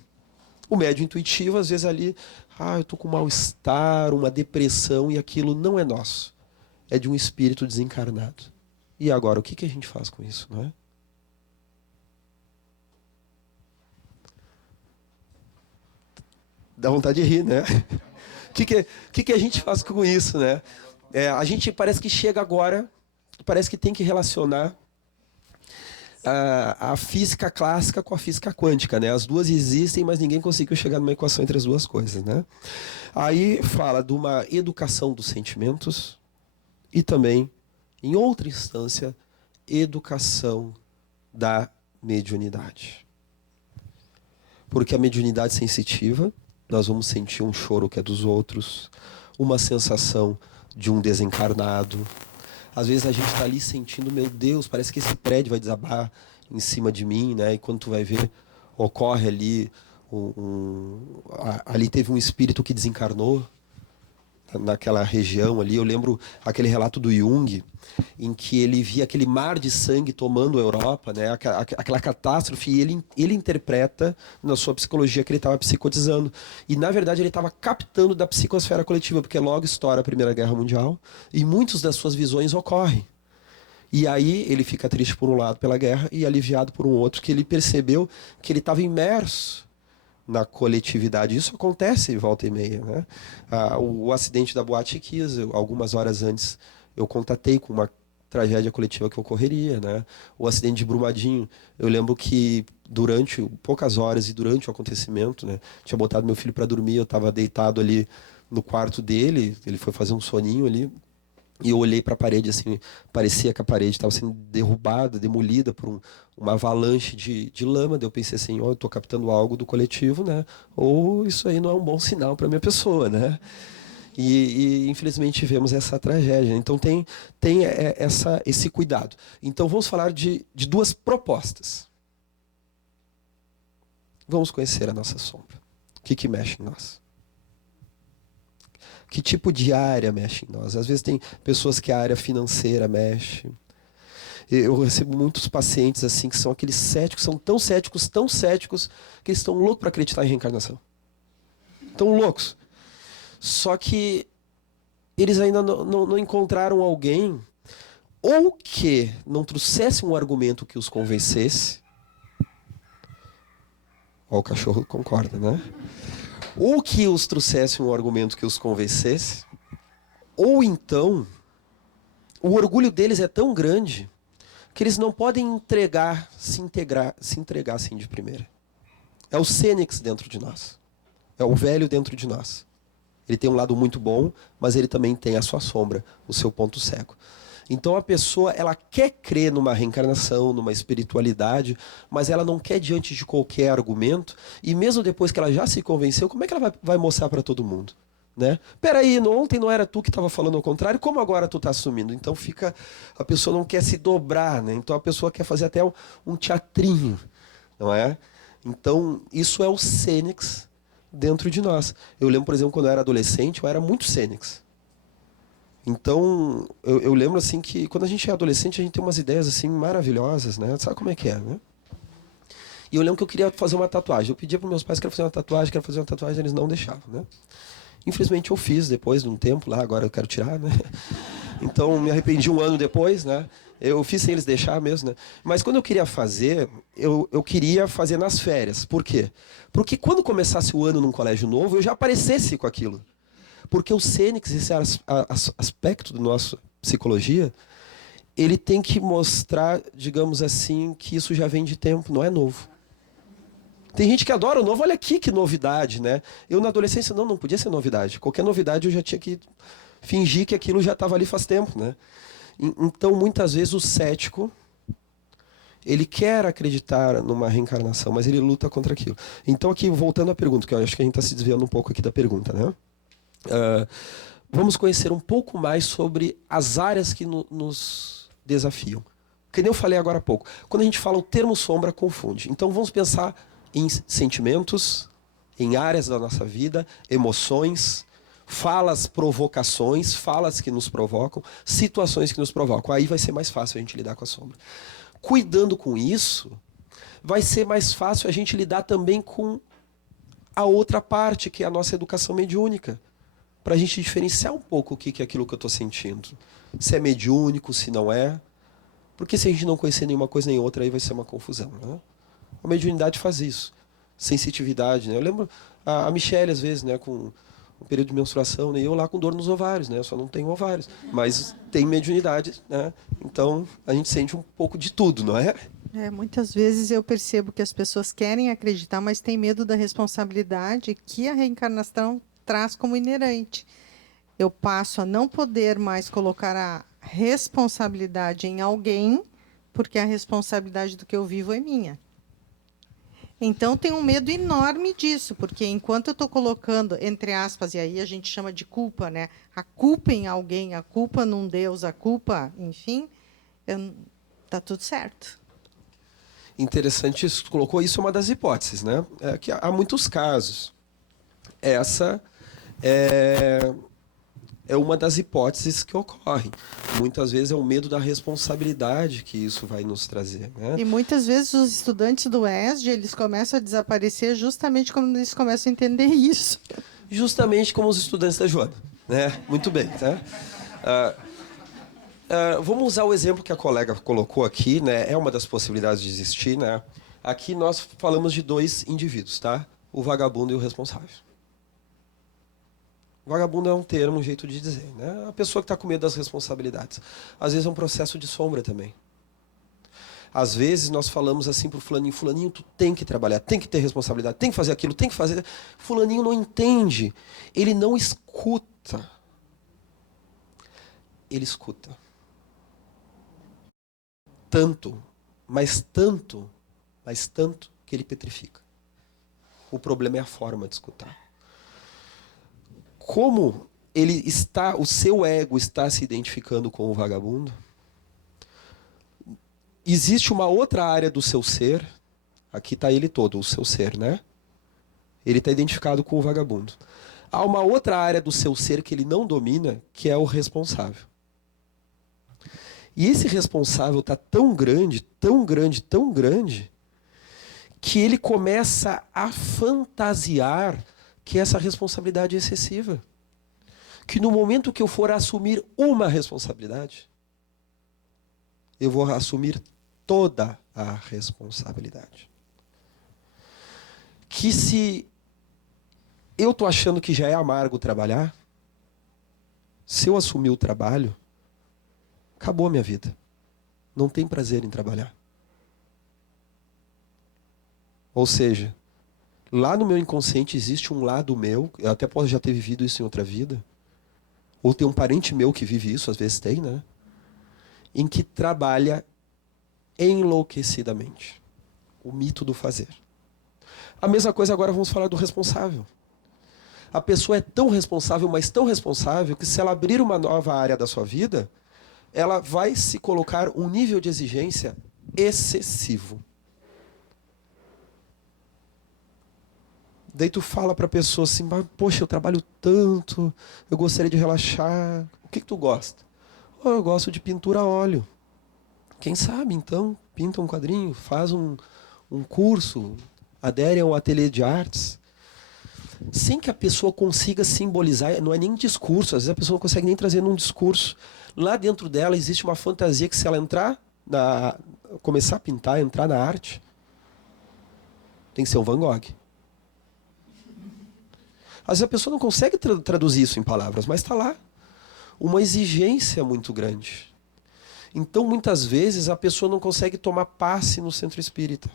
o médium intuitivo, às vezes ali, eu estou com um mal-estar, uma depressão, e aquilo não é nosso. É de um espírito desencarnado. E agora, o que a gente faz com isso, não é? Dá vontade de rir, né? O que a gente faz com isso, né? A gente parece que chega agora, parece que tem que relacionar a física clássica com a física quântica, né? As duas existem, mas ninguém conseguiu chegar numa equação entre as duas coisas, né? Aí fala de uma educação dos sentimentos e também, em outra instância, educação da mediunidade. Porque a mediunidade sensitiva, nós vamos sentir um choro que é dos outros, uma sensação de um desencarnado. Às vezes a gente está ali sentindo, meu Deus, parece que esse prédio vai desabar em cima de mim, né? E quando tu vai ver, ocorre ali, ali teve um espírito que desencarnou naquela região ali. Eu lembro aquele relato do Jung, em que ele via aquele mar de sangue tomando a Europa, né? Aquela catástrofe, e ele interpreta na sua psicologia que ele estava psicotizando. E, na verdade, ele estava captando da psicosfera coletiva, porque logo estoura a Primeira Guerra Mundial e muitas das suas visões ocorrem. E aí ele fica triste por um lado pela guerra e aliviado por um outro, que ele percebeu que ele estava imerso na coletividade. Isso acontece volta e meia, né? O acidente da Boate Kiss, algumas horas antes, eu contatei com uma tragédia coletiva que ocorreria, né? O acidente de Brumadinho, eu lembro que durante poucas horas e durante o acontecimento, né, tinha botado meu filho para dormir, eu estava deitado ali no quarto dele, ele foi fazer um soninho ali, e eu olhei para a parede, assim, parecia que a parede estava sendo derrubada, demolida por uma avalanche de lama. Daí eu pensei assim, eu estou captando algo do coletivo, né? Ou isso aí não é um bom sinal para minha pessoa, né? E infelizmente tivemos essa tragédia. Então tem esse cuidado. Então vamos falar de duas propostas. Vamos conhecer a nossa sombra. O que mexe em nós? Que tipo de área mexe em nós? Às vezes tem pessoas que a área financeira mexe. Eu recebo muitos pacientes assim que são aqueles céticos, são tão céticos, que eles estão loucos para acreditar em reencarnação. Tão loucos. Só que eles ainda não encontraram alguém ou que não trouxesse um argumento que os convencesse. Ó, o cachorro concorda, né? Ou que os trouxesse um argumento que os convencesse, ou então o orgulho deles é tão grande que eles não podem se entregar assim de primeira. É o Fênix dentro de nós. É o velho dentro de nós. Ele tem um lado muito bom, mas ele também tem a sua sombra, o seu ponto cego. Então a pessoa, ela quer crer numa reencarnação, numa espiritualidade, mas ela não quer diante de qualquer argumento, e mesmo depois que ela já se convenceu, como é que ela vai mostrar para todo mundo? Né? Peraí, ontem não era tu que estava falando ao contrário, como agora tu está assumindo? Então a pessoa não quer se dobrar, né? Então a pessoa quer fazer até um teatrinho, não é? Então isso é o Fênix dentro de nós. Eu lembro, por exemplo, quando eu era adolescente, eu era muito Fênix. Então, eu lembro assim que quando a gente é adolescente, a gente tem umas ideias assim maravilhosas, né? Sabe como é que é, né? E eu lembro que eu queria fazer uma tatuagem. Eu pedia para meus pais que quero fazer uma tatuagem, eles não deixavam, né? Infelizmente eu fiz depois de um tempo lá, agora eu quero tirar, né? Então, me arrependi um ano depois, né? Eu fiz sem eles deixar mesmo, né? Mas quando eu queria fazer, eu queria fazer nas férias. Por quê? Porque quando começasse o ano num colégio novo, eu já aparecesse com aquilo. Porque o Fênix, esse aspecto da nossa psicologia, ele tem que mostrar, digamos assim, que isso já vem de tempo, não é novo. Tem gente que adora o novo, olha aqui que novidade, né? Eu na adolescência não podia ser novidade. Qualquer novidade eu já tinha que fingir que aquilo já estava ali faz tempo, né? Então, muitas vezes o cético, ele quer acreditar numa reencarnação, mas ele luta contra aquilo. Então, aqui, voltando à pergunta, que eu acho que a gente está se desviando um pouco aqui da pergunta, né? Vamos conhecer um pouco mais sobre as áreas que nos desafiam. Que nem eu falei agora há pouco. Quando a gente fala o termo sombra, confunde. Então vamos pensar em sentimentos, em áreas da nossa vida, emoções, falas, provocações, falas que nos provocam, situações que nos provocam. Aí vai ser mais fácil a gente lidar com a sombra. Cuidando com isso, vai ser mais fácil a gente lidar também com a outra parte, que é a nossa educação mediúnica. Para a gente diferenciar um pouco o que é aquilo que eu estou sentindo. Se é mediúnico, se não é. Porque se a gente não conhecer nenhuma coisa nem outra, aí vai ser uma confusão. Né? A mediunidade faz isso. Sensitividade. Né? Eu lembro a Michelle, às vezes, né, com um período de menstruação, né, eu lá com dor nos ovários. Né? Eu só não tenho ovários. Mas tem mediunidade. Né? Então, a gente sente um pouco de tudo, não é? Muitas vezes eu percebo que as pessoas querem acreditar, mas têm medo da responsabilidade que a reencarnação traz como inerente. Eu passo a não poder mais colocar a responsabilidade em alguém, porque a responsabilidade do que eu vivo é minha. Então, tenho um medo enorme disso, porque enquanto eu estou colocando, entre aspas, e aí a gente chama de culpa, né? A culpa em alguém, a culpa num Deus, a culpa, enfim, está tudo certo. Interessante isso que tu colocou. Isso é uma das hipóteses, né? Que há muitos casos. Essa é uma das hipóteses que ocorrem. Muitas vezes é o medo da responsabilidade que isso vai nos trazer. Né? E muitas vezes os estudantes do ESD, eles começam a desaparecer justamente quando eles começam a entender isso. Justamente como os estudantes da Joana. Né? Muito bem. Tá? Vamos usar o exemplo que a colega colocou aqui, né? É uma das possibilidades de existir, né? Aqui nós falamos de dois indivíduos, tá? O vagabundo e o responsável. Vagabundo é um termo, um jeito de dizer, né? A pessoa que está com medo das responsabilidades. Às vezes é um processo de sombra também. Às vezes nós falamos assim pro fulaninho, fulaninho, tu tem que trabalhar, tem que ter responsabilidade, tem que fazer aquilo, tem que fazer... Fulaninho não entende, ele não escuta. Ele escuta. Tanto, mas tanto que ele petrifica. O problema é a forma de escutar. Como o seu ego está se identificando com o vagabundo, existe uma outra área do seu ser, aqui está ele todo, o seu ser, né? Ele está identificado com o vagabundo. Há uma outra área do seu ser que ele não domina, que é o responsável. E esse responsável está tão grande, tão grande, tão grande, que ele começa a fantasiar que essa responsabilidade é excessiva. Que no momento que eu for assumir uma responsabilidade, eu vou assumir toda a responsabilidade. Que se eu estou achando que já é amargo trabalhar, se eu assumir o trabalho, acabou a minha vida. Não tem prazer em trabalhar. Ou seja, lá no meu inconsciente existe um lado meu, eu até posso já ter vivido isso em outra vida, ou tem um parente meu que vive isso, às vezes tem, né? Em que trabalha enlouquecidamente. O mito do fazer. A mesma coisa agora vamos falar do responsável. A pessoa é tão responsável, mas tão responsável, que se ela abrir uma nova área da sua vida, ela vai se colocar um nível de exigência excessivo. Daí tu fala para a pessoa assim, poxa, eu trabalho tanto, eu gostaria de relaxar. O que tu gosta? Oh, eu gosto de pintura a óleo. Quem sabe, então, pinta um quadrinho, faz um curso, adere a um ateliê de artes. Sem que a pessoa consiga simbolizar, não é nem discurso, às vezes a pessoa não consegue nem trazer num discurso. Lá dentro dela existe uma fantasia que se ela começar a pintar, entrar na arte, tem que ser um Van Gogh. Às vezes a pessoa não consegue traduzir isso em palavras, mas está lá. Uma exigência muito grande. Então, muitas vezes, a pessoa não consegue tomar passe no centro espírita.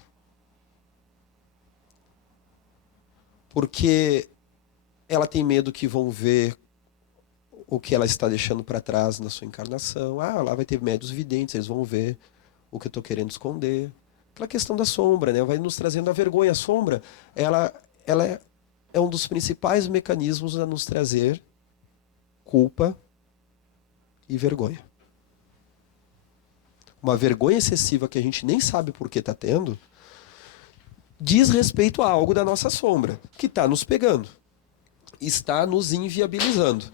Porque ela tem medo que vão ver o que ela está deixando para trás na sua encarnação. Lá vai ter médios videntes, eles vão ver o que eu estou querendo esconder. Aquela questão da sombra, né? Vai nos trazendo a vergonha. A sombra, ela é um dos principais mecanismos a nos trazer culpa e vergonha. Uma vergonha excessiva que a gente nem sabe por que está tendo, diz respeito a algo da nossa sombra, que está nos pegando, está nos inviabilizando.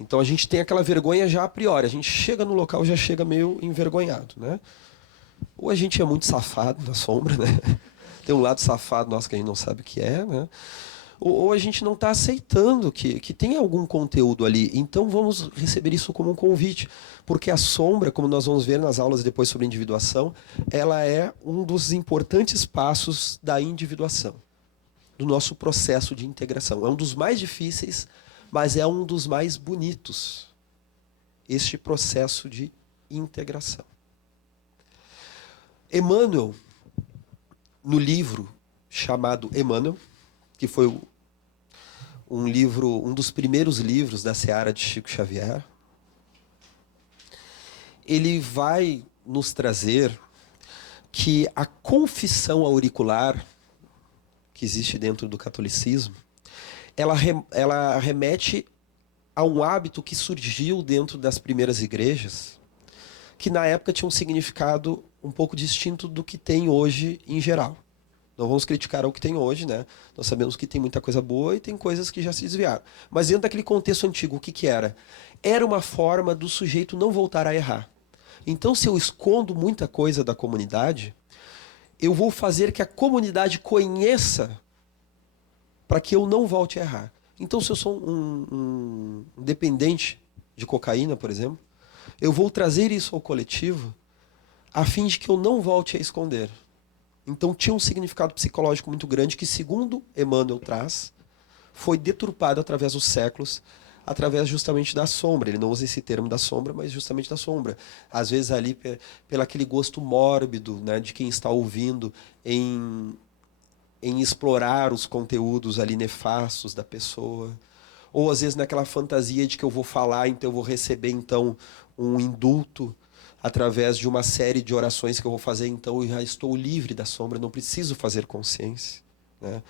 Então a gente tem aquela vergonha já a priori, a gente chega no local já chega meio envergonhado, né? Ou a gente é muito safado na sombra, né? Tem um lado safado nosso que a gente não sabe o que é, né? Ou a gente não está aceitando que tem algum conteúdo ali. Então vamos receber isso como um convite. Porque a sombra, como nós vamos ver nas aulas depois sobre individuação, ela é um dos importantes passos da individuação, do nosso processo de integração. É um dos mais difíceis, mas é um dos mais bonitos, este processo de integração. Emmanuel, no livro chamado Emmanuel, que foi um dos primeiros livros da seara de Chico Xavier, ele vai nos trazer que a confissão auricular que existe dentro do catolicismo, ela remete a um hábito que surgiu dentro das primeiras igrejas, que na época tinha um significado um pouco distinto do que tem hoje em geral. Não vamos criticar o que tem hoje, né? Nós sabemos que tem muita coisa boa e tem coisas que já se desviaram. Mas dentro daquele contexto antigo, o que era? Era uma forma do sujeito não voltar a errar. Então, se eu escondo muita coisa da comunidade, eu vou fazer que a comunidade conheça para que eu não volte a errar. Então, se eu sou um dependente de cocaína, por exemplo, eu vou trazer isso ao coletivo a fim de que eu não volte a esconder. Então tinha um significado psicológico muito grande que, segundo Emmanuel traz, foi deturpado através dos séculos, através justamente da sombra. Ele não usa esse termo da sombra, mas justamente da sombra. Às vezes ali pelo aquele gosto mórbido, né, de quem está ouvindo em explorar os conteúdos ali nefastos da pessoa. Ou às vezes naquela fantasia de que eu vou falar, então eu vou receber então um indulto através de uma série de orações que eu vou fazer, então eu já estou livre da sombra, não preciso fazer consciência, né?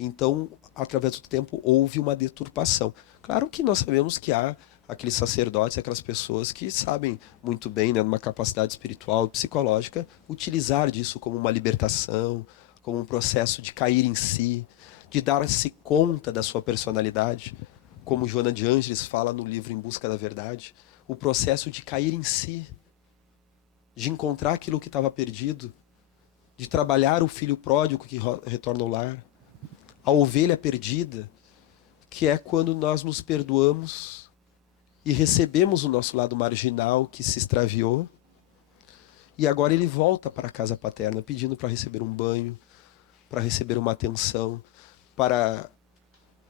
Então, através do tempo, houve uma deturpação. Claro que nós sabemos que há aqueles sacerdotes, aquelas pessoas que sabem muito bem, né, numa capacidade espiritual e psicológica, utilizar disso como uma libertação, como um processo de cair em si, de dar-se conta da sua personalidade, como Joana de Ângeles fala no livro Em Busca da Verdade, o processo de cair em si, de encontrar aquilo que estava perdido, de trabalhar o filho pródigo que retorna ao lar, a ovelha perdida, que é quando nós nos perdoamos e recebemos o nosso lado marginal que se extraviou, e agora ele volta para a casa paterna pedindo para receber um banho, para receber uma atenção, para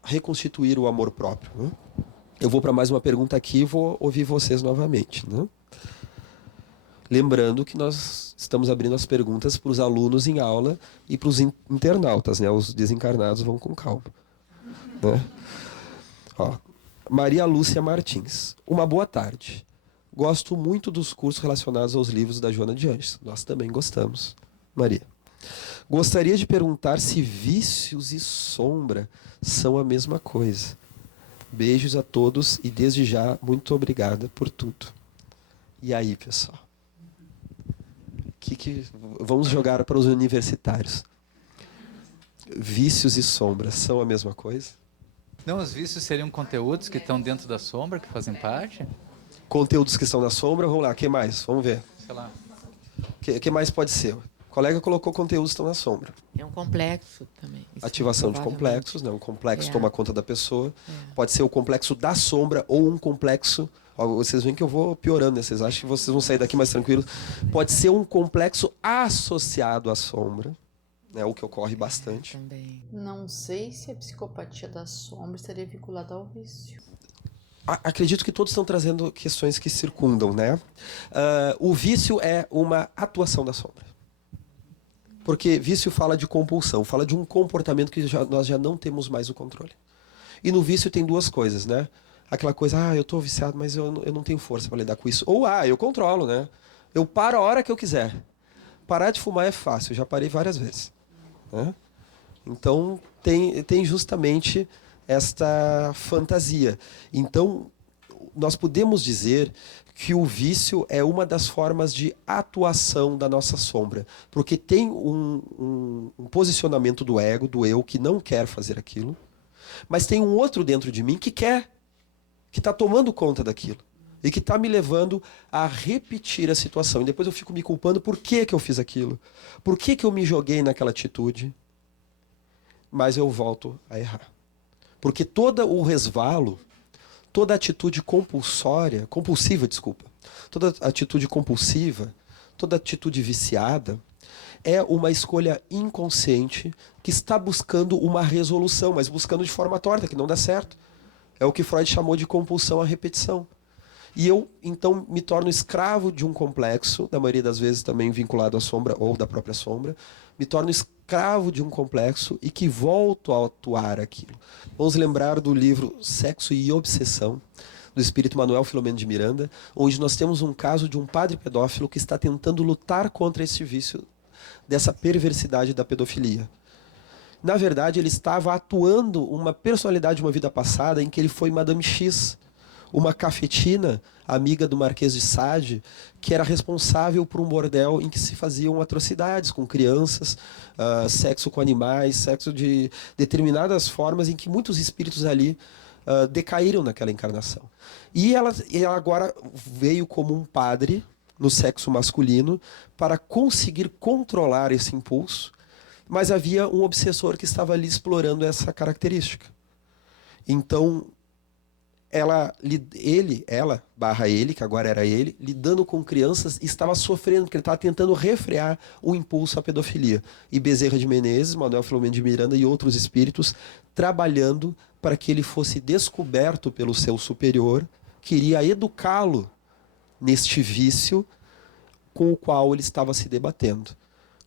reconstituir o amor próprio, né? Eu vou para mais uma pergunta aqui e vou ouvir vocês novamente, né? Lembrando que nós estamos abrindo as perguntas para os alunos em aula e para os internautas, né? Os desencarnados vão com calma, né? Ó, Maria Lúcia Martins. Uma boa tarde. Gosto muito dos cursos relacionados aos livros da Joana de Ângeles. Nós também gostamos. Maria. Gostaria de perguntar se vícios e sombra são a mesma coisa. Beijos a todos e desde já muito obrigada por tudo. E aí, pessoal? Vamos jogar para os universitários. Vícios e sombras são a mesma coisa? Não, os vícios seriam conteúdos que estão dentro da sombra, que fazem parte? Conteúdos que estão na sombra, vamos lá, o que mais? Vamos ver. Sei lá. O que mais pode ser? O colega colocou conteúdos que estão na sombra. É um complexo também. Isso Ativação de provavelmente. complexos, né? Um complexo É. toma conta da pessoa. Pode ser o complexo da sombra ou um complexo... Ó, vocês veem que eu vou piorando, né? Vocês acham que vocês vão sair daqui mais tranquilos. Pode ser um complexo associado à sombra, né? O que ocorre bastante. Também. Não sei se a psicopatia da sombra estaria vinculada ao vício. Acredito que todos estão trazendo questões que circundam, né? O vício é uma atuação da sombra. Porque vício fala de compulsão, fala de um comportamento que nós já não temos mais o controle. E no vício tem duas coisas, né? Aquela coisa, eu estou viciado, mas eu não tenho força para lidar com isso. Ou, eu controlo, né? Eu paro a hora que eu quiser. Parar de fumar é fácil, eu já parei várias vezes, né? Então, tem justamente esta fantasia. Então, nós podemos dizer que o vício é uma das formas de atuação da nossa sombra. Porque tem um posicionamento do ego, do eu, que não quer fazer aquilo, mas tem um outro dentro de mim que quer, que está tomando conta daquilo. E que está me levando a repetir a situação. E depois eu fico me culpando por que eu fiz aquilo. Por que eu me joguei naquela atitude. Mas eu volto a errar. Porque todo o resvalo, toda atitude compulsiva, toda atitude compulsiva, toda atitude viciada, é uma escolha inconsciente que está buscando uma resolução, mas buscando de forma torta, que não dá certo. É o que Freud chamou de compulsão à repetição. E eu, então, me torno escravo de um complexo, na maioria das vezes também vinculado à sombra ou da própria sombra, me torno escravo de um complexo e que volto a atuar aquilo. Vamos lembrar do livro Sexo e Obsessão, do espírito Manuel Filomeno de Miranda, onde nós temos um caso de um padre pedófilo que está tentando lutar contra esse vício, dessa perversidade da pedofilia. Na verdade, ele estava atuando uma personalidade de uma vida passada em que ele foi Madame X, uma cafetina, amiga do Marquês de Sade, que era responsável por um bordel em que se faziam atrocidades com crianças, sexo com animais, sexo de determinadas formas em que muitos espíritos ali decaíram naquela encarnação. E ela agora veio como um padre no sexo masculino para conseguir controlar esse impulso, mas havia um obsessor que estava ali explorando essa característica. Então, ele, que agora era ele, lidando com crianças, estava sofrendo, porque ele estava tentando refrear o impulso à pedofilia. E Bezerra de Menezes, Manuel Filomeno de Miranda e outros espíritos trabalhando para que ele fosse descoberto pelo seu superior, que iria educá-lo neste vício com o qual ele estava se debatendo.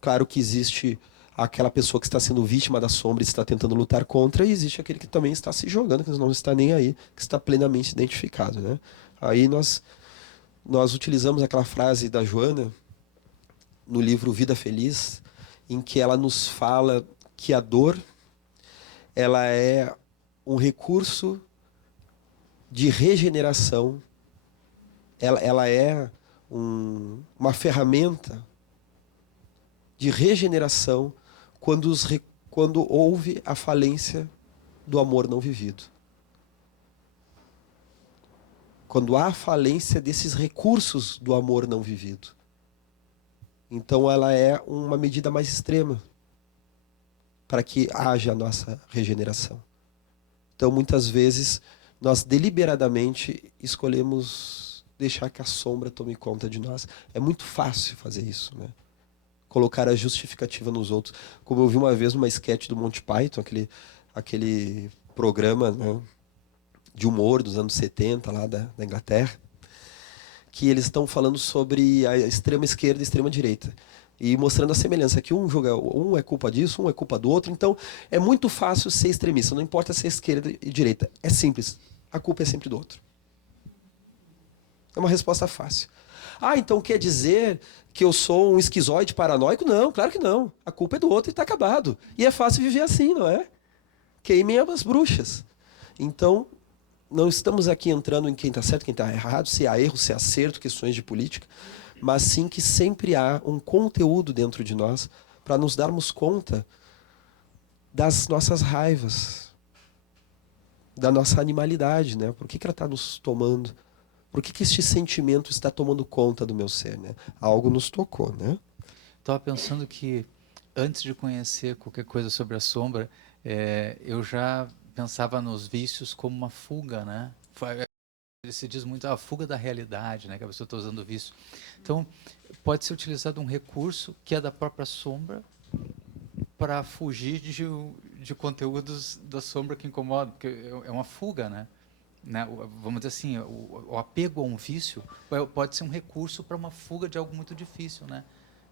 Claro que existe aquela pessoa que está sendo vítima da sombra e está tentando lutar contra, e existe aquele que também está se jogando, que não está nem aí, que está plenamente identificado, né? Aí nós utilizamos aquela frase da Joana no livro Vida Feliz, em que ela nos fala que a dor ela é um recurso de regeneração, ela é uma ferramenta de regeneração quando houve a falência do amor não vivido. Quando há a falência desses recursos do amor não vivido. Então ela é uma medida mais extrema para que haja a nossa regeneração. Então muitas vezes nós deliberadamente escolhemos deixar que a sombra tome conta de nós. É muito fácil fazer isso, né? Colocar a justificativa nos outros. Como eu vi uma vez numa sketch do Monty Python, aquele programa, né, de humor dos anos 70, lá da Inglaterra, que eles estão falando sobre a extrema esquerda e a extrema direita. E mostrando a semelhança, que um é culpa disso, um é culpa do outro. Então, é muito fácil ser extremista, não importa se é esquerda e direita. É simples, a culpa é sempre do outro. É uma resposta fácil. Ah, então quer dizer que eu sou um esquizoide paranoico? Não, claro que não. A culpa é do outro e está acabado. E é fácil viver assim, não é? Queimem as bruxas. Então, não estamos aqui entrando em quem está certo, quem está errado, se há erro, se há acerto, questões de política, mas sim que sempre há um conteúdo dentro de nós para nos darmos conta das nossas raivas, da nossa animalidade, né? Por que ela está nos tomando? Por que este sentimento está tomando conta do meu ser, né? Algo nos tocou, né? Estava pensando que antes de conhecer qualquer coisa sobre a sombra, eu já pensava nos vícios como uma fuga, né? Se diz muito a fuga da realidade, né? Que a pessoa está usando o vício. Então, pode ser utilizado um recurso que é da própria sombra para fugir de conteúdos da sombra que incomodam, porque é uma fuga, né? Vamos dizer assim, o apego a um vício pode ser um recurso para uma fuga de algo muito difícil, né?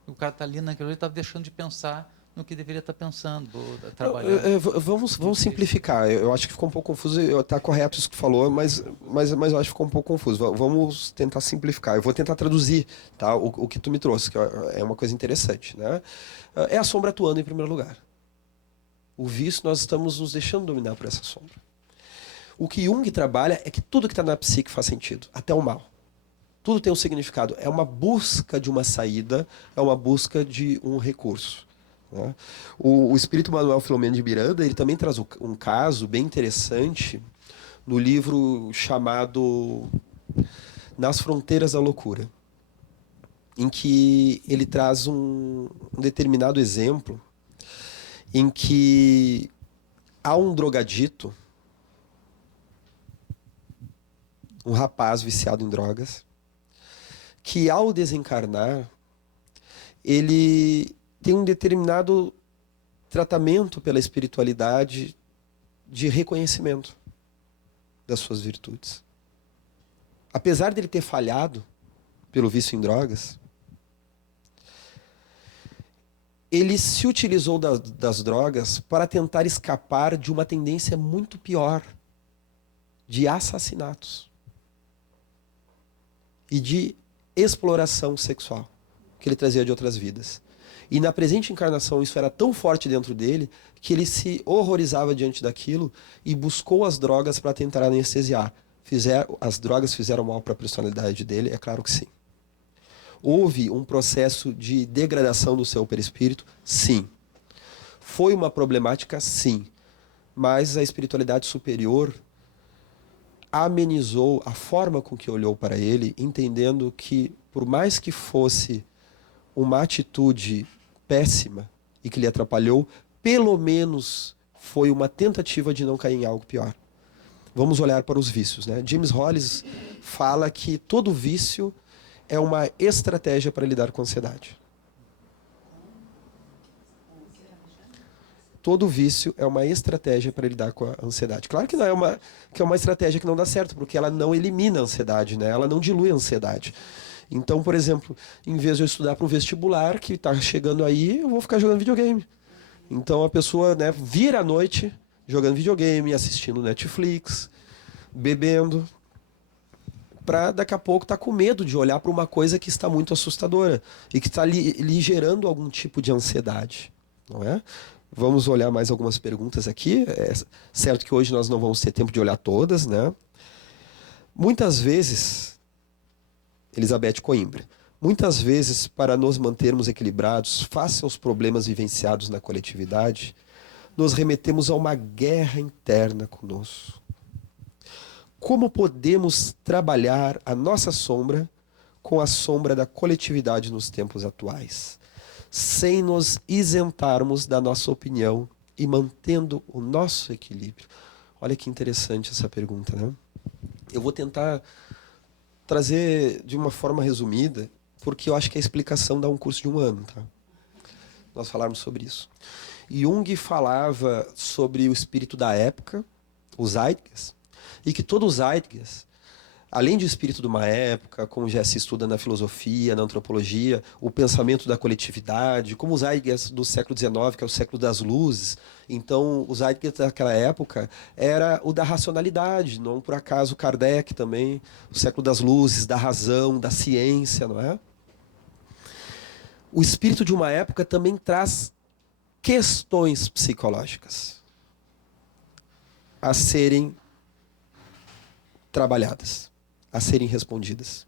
O cara está ali naquilo, ele está deixando de pensar no que deveria estar pensando, trabalhando. Vamos simplificar. Eu acho que ficou um pouco confuso. Está correto isso que falou, mas eu acho que ficou um pouco confuso. Vamos tentar simplificar. Eu vou tentar traduzir, tá, o que tu me trouxe, que é uma coisa interessante, né? É a sombra atuando em primeiro lugar. O vício, nós estamos nos deixando dominar por essa sombra. O que Jung trabalha é que tudo que está na psique faz sentido, até o mal. Tudo tem um significado. É uma busca de uma saída, é uma busca de um recurso, né? O espírito Manuel Filomeno de Miranda, ele também traz um caso bem interessante no livro chamado Nas Fronteiras da Loucura, em que ele traz um determinado exemplo em que há um drogadito, um rapaz viciado em drogas, que ao desencarnar, ele tem um determinado tratamento pela espiritualidade de reconhecimento das suas virtudes. Apesar dele ter falhado pelo vício em drogas, ele se utilizou das drogas para tentar escapar de uma tendência muito pior, de assassinatos e de exploração sexual, que ele trazia de outras vidas. E na presente encarnação isso era tão forte dentro dele que ele se horrorizava diante daquilo e buscou as drogas para tentar anestesiar. As drogas fizeram mal para a personalidade dele? É claro que sim. Houve um processo de degradação do seu perispírito? Sim. Foi uma problemática? Sim. Mas a espiritualidade superior amenizou a forma com que olhou para ele, entendendo que, por mais que fosse uma atitude péssima e que lhe atrapalhou, pelo menos foi uma tentativa de não cair em algo pior. vamos olhar para os vícios, né? James Hollis fala que todo vício é uma estratégia para lidar com a ansiedade. Todo vício é uma estratégia para lidar com a ansiedade. Claro que não é uma estratégia que não dá certo, porque ela não elimina a ansiedade, né? Ela não dilui a ansiedade. Então, por exemplo, em vez de eu estudar para um vestibular que está chegando aí, eu vou ficar jogando videogame. Então a pessoa, né, vira à noite jogando videogame, assistindo Netflix, bebendo, para daqui a pouco estar com medo de olhar para uma coisa que está muito assustadora e que está lhe gerando algum tipo de ansiedade, não é? Vamos olhar mais algumas perguntas aqui. É certo que hoje nós não vamos ter tempo de olhar todas, né? Muitas vezes, Elizabeth Coimbra, muitas vezes, para nos mantermos equilibrados face aos problemas vivenciados na coletividade, nos remetemos a uma guerra interna conosco. Como podemos trabalhar a nossa sombra com a sombra da coletividade nos tempos atuais, sem nos isentarmos da nossa opinião e mantendo o nosso equilíbrio? Olha que interessante essa pergunta, né? Eu vou tentar trazer de uma forma resumida, porque eu acho que a explicação dá um curso de 1 ano, tá? Nós falarmos sobre isso. Jung falava sobre o espírito da época, o Zeitgeist, e que todo o Zeitgeist, além do espírito de uma época, como já se estuda na filosofia, na antropologia, o pensamento da coletividade, como o Zeitgeist do século XIX, que é o século das luzes. Então, o Zeitgeist daquela época era o da racionalidade, não por acaso Kardec também, o século das luzes, da razão, da ciência, não é? O espírito de uma época também traz questões psicológicas a serem trabalhadas, a serem respondidas.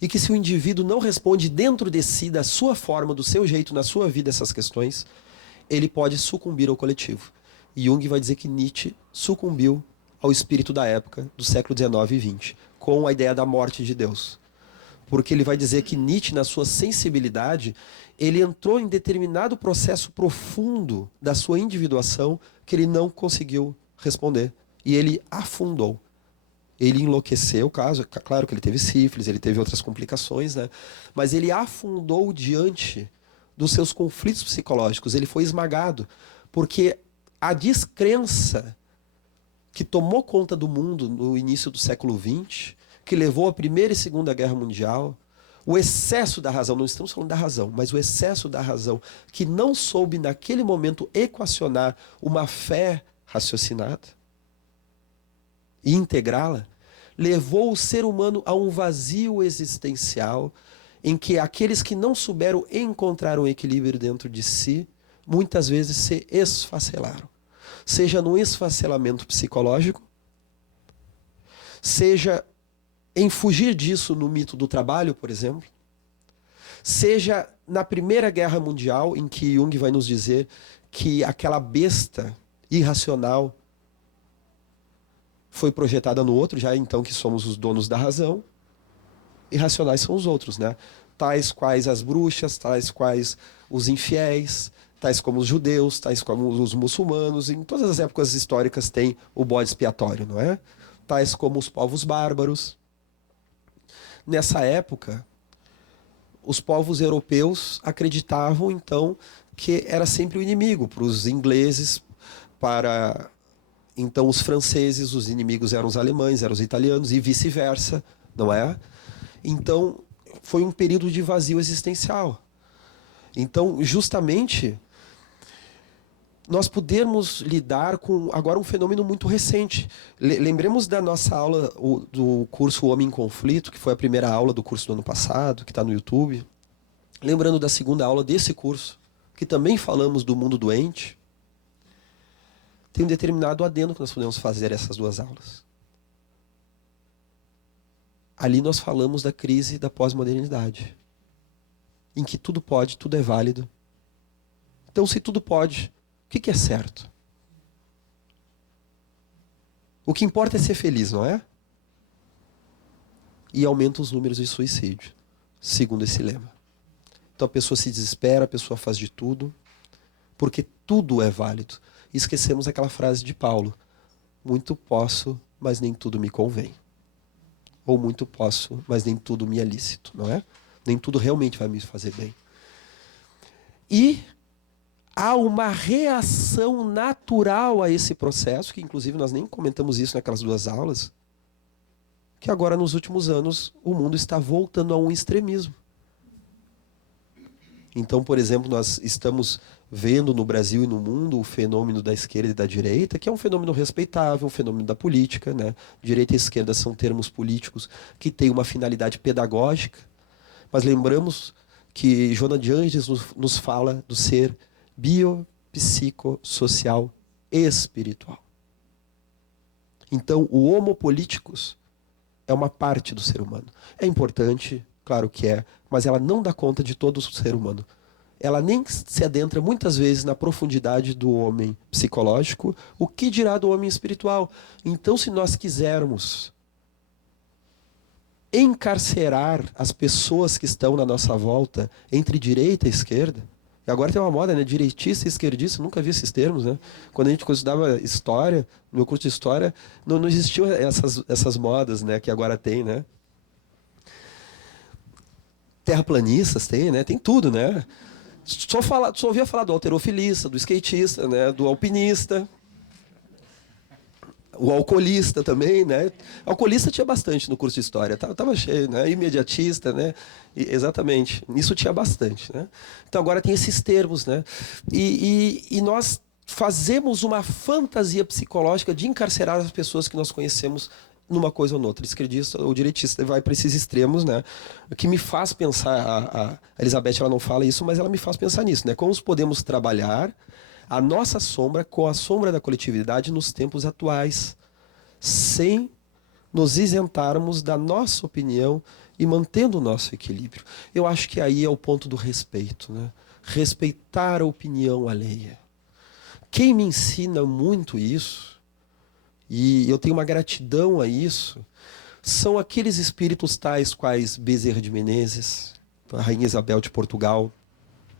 E que se o indivíduo não responde dentro de si, da sua forma, do seu jeito, na sua vida, essas questões, ele pode sucumbir ao coletivo. E Jung vai dizer que Nietzsche sucumbiu ao espírito da época, do século XIX e XX, com a ideia da morte de Deus. Porque ele vai dizer que Nietzsche, na sua sensibilidade, ele entrou em determinado processo profundo da sua individuação que ele não conseguiu responder. E ele afundou. Ele enlouqueceu, claro que ele teve sífilis, ele teve outras complicações, né? Mas ele afundou diante dos seus conflitos psicológicos. Ele foi esmagado, porque a descrença que tomou conta do mundo no início do século XX, que levou à Primeira e Segunda Guerra Mundial, o excesso da razão, não estamos falando da razão, mas o excesso da razão, que não soube naquele momento equacionar uma fé raciocinada e integrá-la, levou o ser humano a um vazio existencial em que aqueles que não souberam encontrar um equilíbrio dentro de si, muitas vezes se esfacelaram. Seja no esfacelamento psicológico, seja em fugir disso no mito do trabalho, por exemplo, seja na Primeira Guerra Mundial, em que Jung vai nos dizer que aquela besta irracional foi projetada no outro, já então que somos os donos da razão, irracionais são os outros, né? Tais quais as bruxas, tais quais os infiéis, tais como os judeus, tais como os muçulmanos. Em todas as épocas históricas tem o bode expiatório, não é? Tais como os povos bárbaros. Nessa época, os povos europeus acreditavam, então, que era sempre o inimigo. Para os ingleses, para então os franceses, os inimigos eram os alemães, eram os italianos e vice-versa, não é? Então, foi um período de vazio existencial. Então, justamente, nós podemos lidar com agora um fenômeno muito recente. Lembremos da nossa aula do curso O Homem em Conflito, que foi a primeira aula do curso do ano passado, que está no YouTube. Lembrando da segunda aula desse curso, que também falamos do mundo doente. Tem um determinado adendo que nós podemos fazer essas duas aulas. Ali nós falamos da crise da pós-modernidade, em que tudo pode, tudo é válido. Então, se tudo pode, o que é certo? O que importa é ser feliz, não é? E aumenta os números de suicídio, segundo esse lema. Então a pessoa se desespera, a pessoa faz de tudo, porque tudo é válido. E esquecemos aquela frase de Paulo: muito posso mas nem tudo me convém. Ou muito posso, mas nem tudo me é lícito, não é? Nem tudo realmente vai me fazer bem. E há uma reação natural a esse processo, que inclusive nós nem comentamos isso naquelas 2 aulas, que agora nos últimos anos o mundo está voltando a um extremismo. Então, por exemplo, nós estamos vendo no Brasil e no mundo o fenômeno da esquerda e da direita, que é um fenômeno respeitável, um fenômeno da política, né? Direita e esquerda são termos políticos que têm uma finalidade pedagógica, mas lembramos que Joana de Ângeles nos fala do ser biopsicossocial e espiritual. Então, o homo politicus é uma parte do ser humano. É importante, claro que é, mas ela não dá conta de todo o ser humano. Ela nem se adentra muitas vezes na profundidade do homem psicológico, o que dirá do homem espiritual. Então, se nós quisermos encarcerar as pessoas que estão na nossa volta entre direita e esquerda, e agora tem uma moda, né? Direitista e esquerdista, eu nunca vi esses termos, né? Quando a gente estudava história, no meu curso de história, não existiam essas modas, né? Que agora tem, né? Terraplanistas tem, né? Tem tudo, né? Só ouvia falar do halterofilista, do skatista, né? Do alpinista, o alcoolista também, né? Alcoolista tinha bastante no curso de história, tava cheio, né? Imediatista, né? Exatamente, isso tinha bastante, né? Então agora tem esses termos, né? E nós fazemos uma fantasia psicológica de encarcerar as pessoas que nós conhecemos numa coisa ou noutra. Esquerdista ou direitista vai para esses extremos, né? O que me faz pensar, a Elizabeth ela não fala isso, mas ela me faz pensar nisso, né? Como podemos trabalhar a nossa sombra com a sombra da coletividade nos tempos atuais, sem nos isentarmos da nossa opinião e mantendo o nosso equilíbrio. Eu acho que aí é o ponto do respeito, né? Respeitar a opinião alheia. Quem me ensina muito isso, e eu tenho uma gratidão a isso, são aqueles espíritos tais quais Bezerra de Menezes, a Rainha Isabel de Portugal.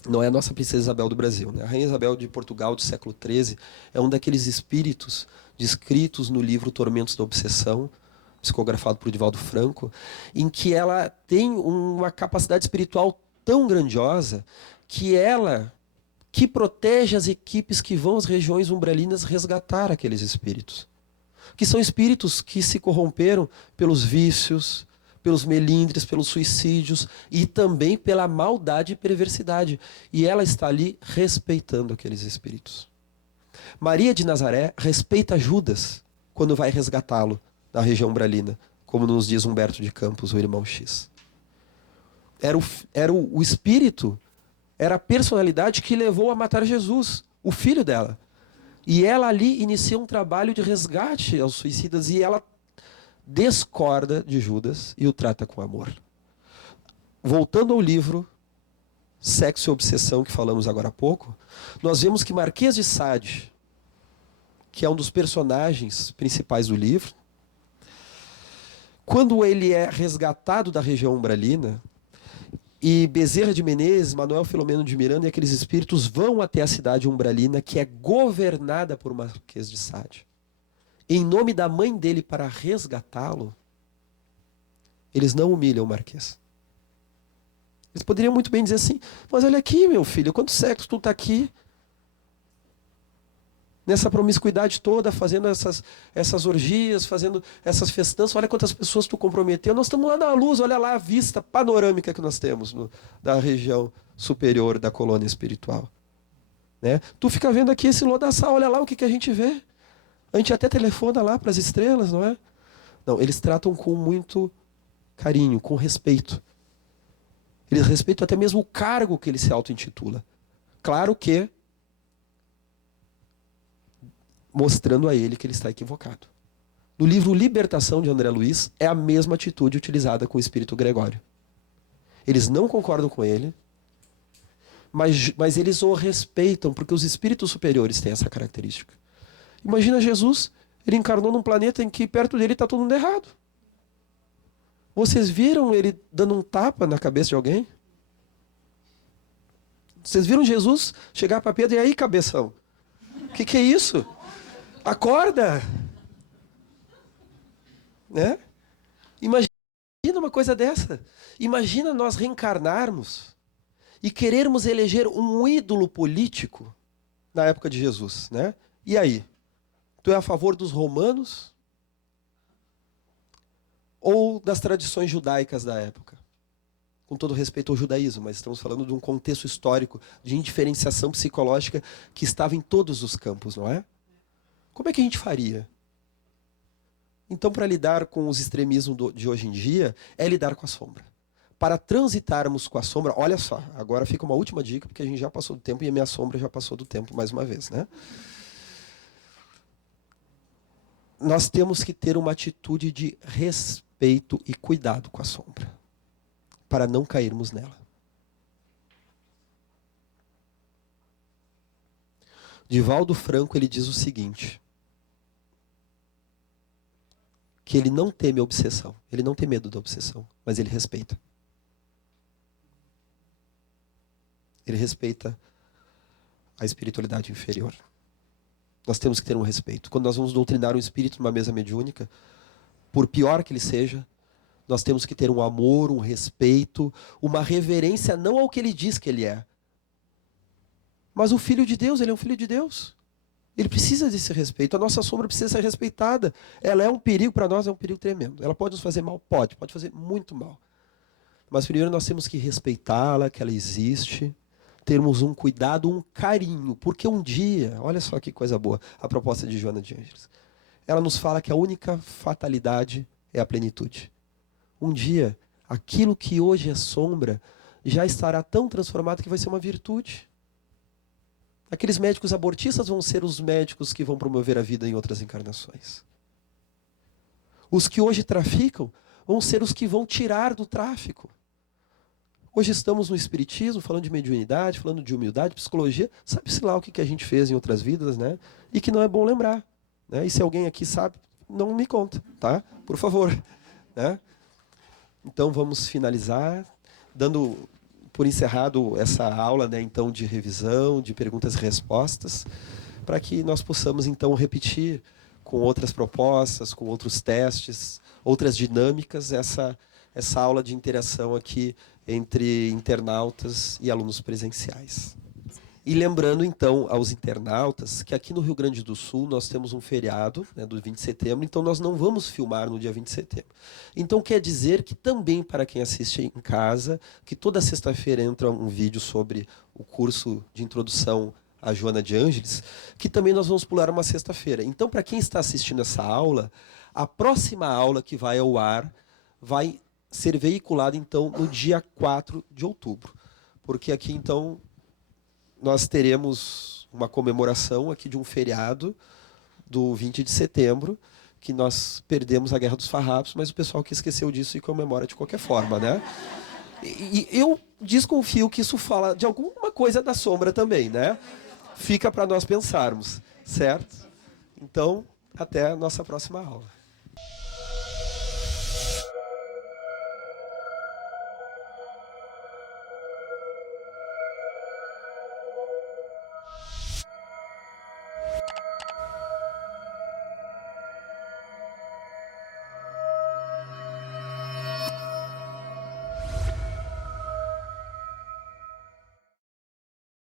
Não é a nossa princesa Isabel do Brasil, né? A Rainha Isabel de Portugal do século XIII é um daqueles espíritos descritos no livro Tormentos da Obsessão, psicografado por Divaldo Franco, em que ela tem uma capacidade espiritual tão grandiosa que ela que protege as equipes que vão às regiões umbralinas resgatar aqueles espíritos. Que são espíritos que se corromperam pelos vícios, pelos melindres, pelos suicídios e também pela maldade e perversidade. E ela está ali respeitando aqueles espíritos. Maria de Nazaré respeita Judas quando vai resgatá-lo da região umbralina, como nos diz Humberto de Campos, o irmão X. Era o espírito, era a personalidade que levou a matar Jesus, o filho dela. E ela ali inicia um trabalho de resgate aos suicidas e ela discorda de Judas e o trata com amor. Voltando ao livro Sexo e Obsessão, que falamos agora há pouco, nós vemos que Marquês de Sade, que é um dos personagens principais do livro, quando ele é resgatado da região umbralina, e Bezerra de Menezes, Manuel Filomeno de Miranda e aqueles espíritos vão até a cidade umbralina, que é governada por Marquês de Sade, em nome da mãe dele para resgatá-lo, eles não humilham o Marquês. Eles poderiam muito bem dizer assim, mas olha aqui, meu filho, quanto séculos tu está aqui, nessa promiscuidade toda, fazendo essas orgias, fazendo essas festanças, olha quantas pessoas tu comprometeu, nós estamos lá na luz, olha lá a vista panorâmica que nós temos da região superior da colônia espiritual. Né? Tu fica vendo aqui esse lodaçal, olha lá o que a gente vê. A gente até telefona lá para as estrelas, não é? Não, eles tratam com muito carinho, com respeito. Eles respeitam até mesmo o cargo que ele se auto-intitula. Claro que mostrando a ele que ele está equivocado. No livro Libertação, de André Luiz, é a mesma atitude utilizada com o espírito Gregório. Eles não concordam com ele, mas eles o respeitam, porque os espíritos superiores têm essa característica. Imagina Jesus, ele encarnou num planeta em que perto dele está todo mundo errado. Vocês viram ele dando um tapa na cabeça de alguém? Vocês viram Jesus chegar para Pedro e aí, cabeção? O que é isso? Acorda! Né? Imagina uma coisa dessa. Imagina nós reencarnarmos e querermos eleger um ídolo político na época de Jesus, né? E aí? Tu é a favor dos romanos ou das tradições judaicas da época? Com todo respeito ao judaísmo, mas estamos falando de um contexto histórico de indiferenciação psicológica que estava em todos os campos, não é? Como é que a gente faria? Então, para lidar com os extremismos de hoje em dia, é lidar com a sombra. Para transitarmos com a sombra, olha só, agora fica uma última dica, porque a gente já passou do tempo e a minha sombra já passou do tempo mais uma vez, né? Nós temos que ter uma atitude de respeito e cuidado com a sombra, para não cairmos nela. Divaldo Franco, ele diz o seguinte, que ele não teme a obsessão, ele não tem medo da obsessão, mas ele respeita. Ele respeita a espiritualidade inferior. Nós temos que ter um respeito. Quando nós vamos doutrinar um espírito numa mesa mediúnica, por pior que ele seja, nós temos que ter um amor, um respeito, uma reverência não ao que ele diz que ele é. Mas o Filho de Deus, ele é um Filho de Deus. Ele precisa desse respeito. A nossa sombra precisa ser respeitada. Ela é um perigo para nós, é um perigo tremendo. Ela pode nos fazer mal? Pode fazer muito mal. Mas primeiro nós temos que respeitá-la, que ela existe, termos um cuidado, um carinho, porque um dia, olha só que coisa boa, a proposta de Joana de Ângeles. Ela nos fala que a única fatalidade é a plenitude. Um dia, aquilo que hoje é sombra já estará tão transformado que vai ser uma virtude. Aqueles médicos abortistas vão ser os médicos que vão promover a vida em outras encarnações. Os que hoje traficam vão ser os que vão tirar do tráfico. Hoje estamos no espiritismo, falando de mediunidade, falando de humildade, psicologia. Sabe-se lá o que a gente fez em outras vidas, né? E que não é bom lembrar. Né? E se alguém aqui sabe, não me conta, tá? Por favor. Né? Então vamos finalizar, dando por encerrado essa aula, né, então, de revisão, de perguntas e respostas, para que nós possamos, então, repetir com outras propostas, com outros testes, outras dinâmicas, essa aula de interação aqui entre internautas e alunos presenciais. E lembrando, então, aos internautas que aqui no Rio Grande do Sul nós temos um feriado, né, do 20 de setembro, então nós não vamos filmar no dia 20 de setembro. Então quer dizer que também para quem assiste em casa, que toda sexta-feira entra um vídeo sobre o curso de introdução à Joana de Ângeles, que também nós vamos pular uma sexta-feira. Então para quem está assistindo essa aula, a próxima aula que vai ao ar vai ser veiculada então no dia 4 de outubro. Porque aqui então nós teremos uma comemoração aqui de um feriado do 20 de setembro, que nós perdemos a Guerra dos Farrapos, mas o pessoal que esqueceu disso e comemora de qualquer forma, né? E eu desconfio que isso fala de alguma coisa da sombra também, né? Fica para nós pensarmos, certo? Então, até a nossa próxima aula.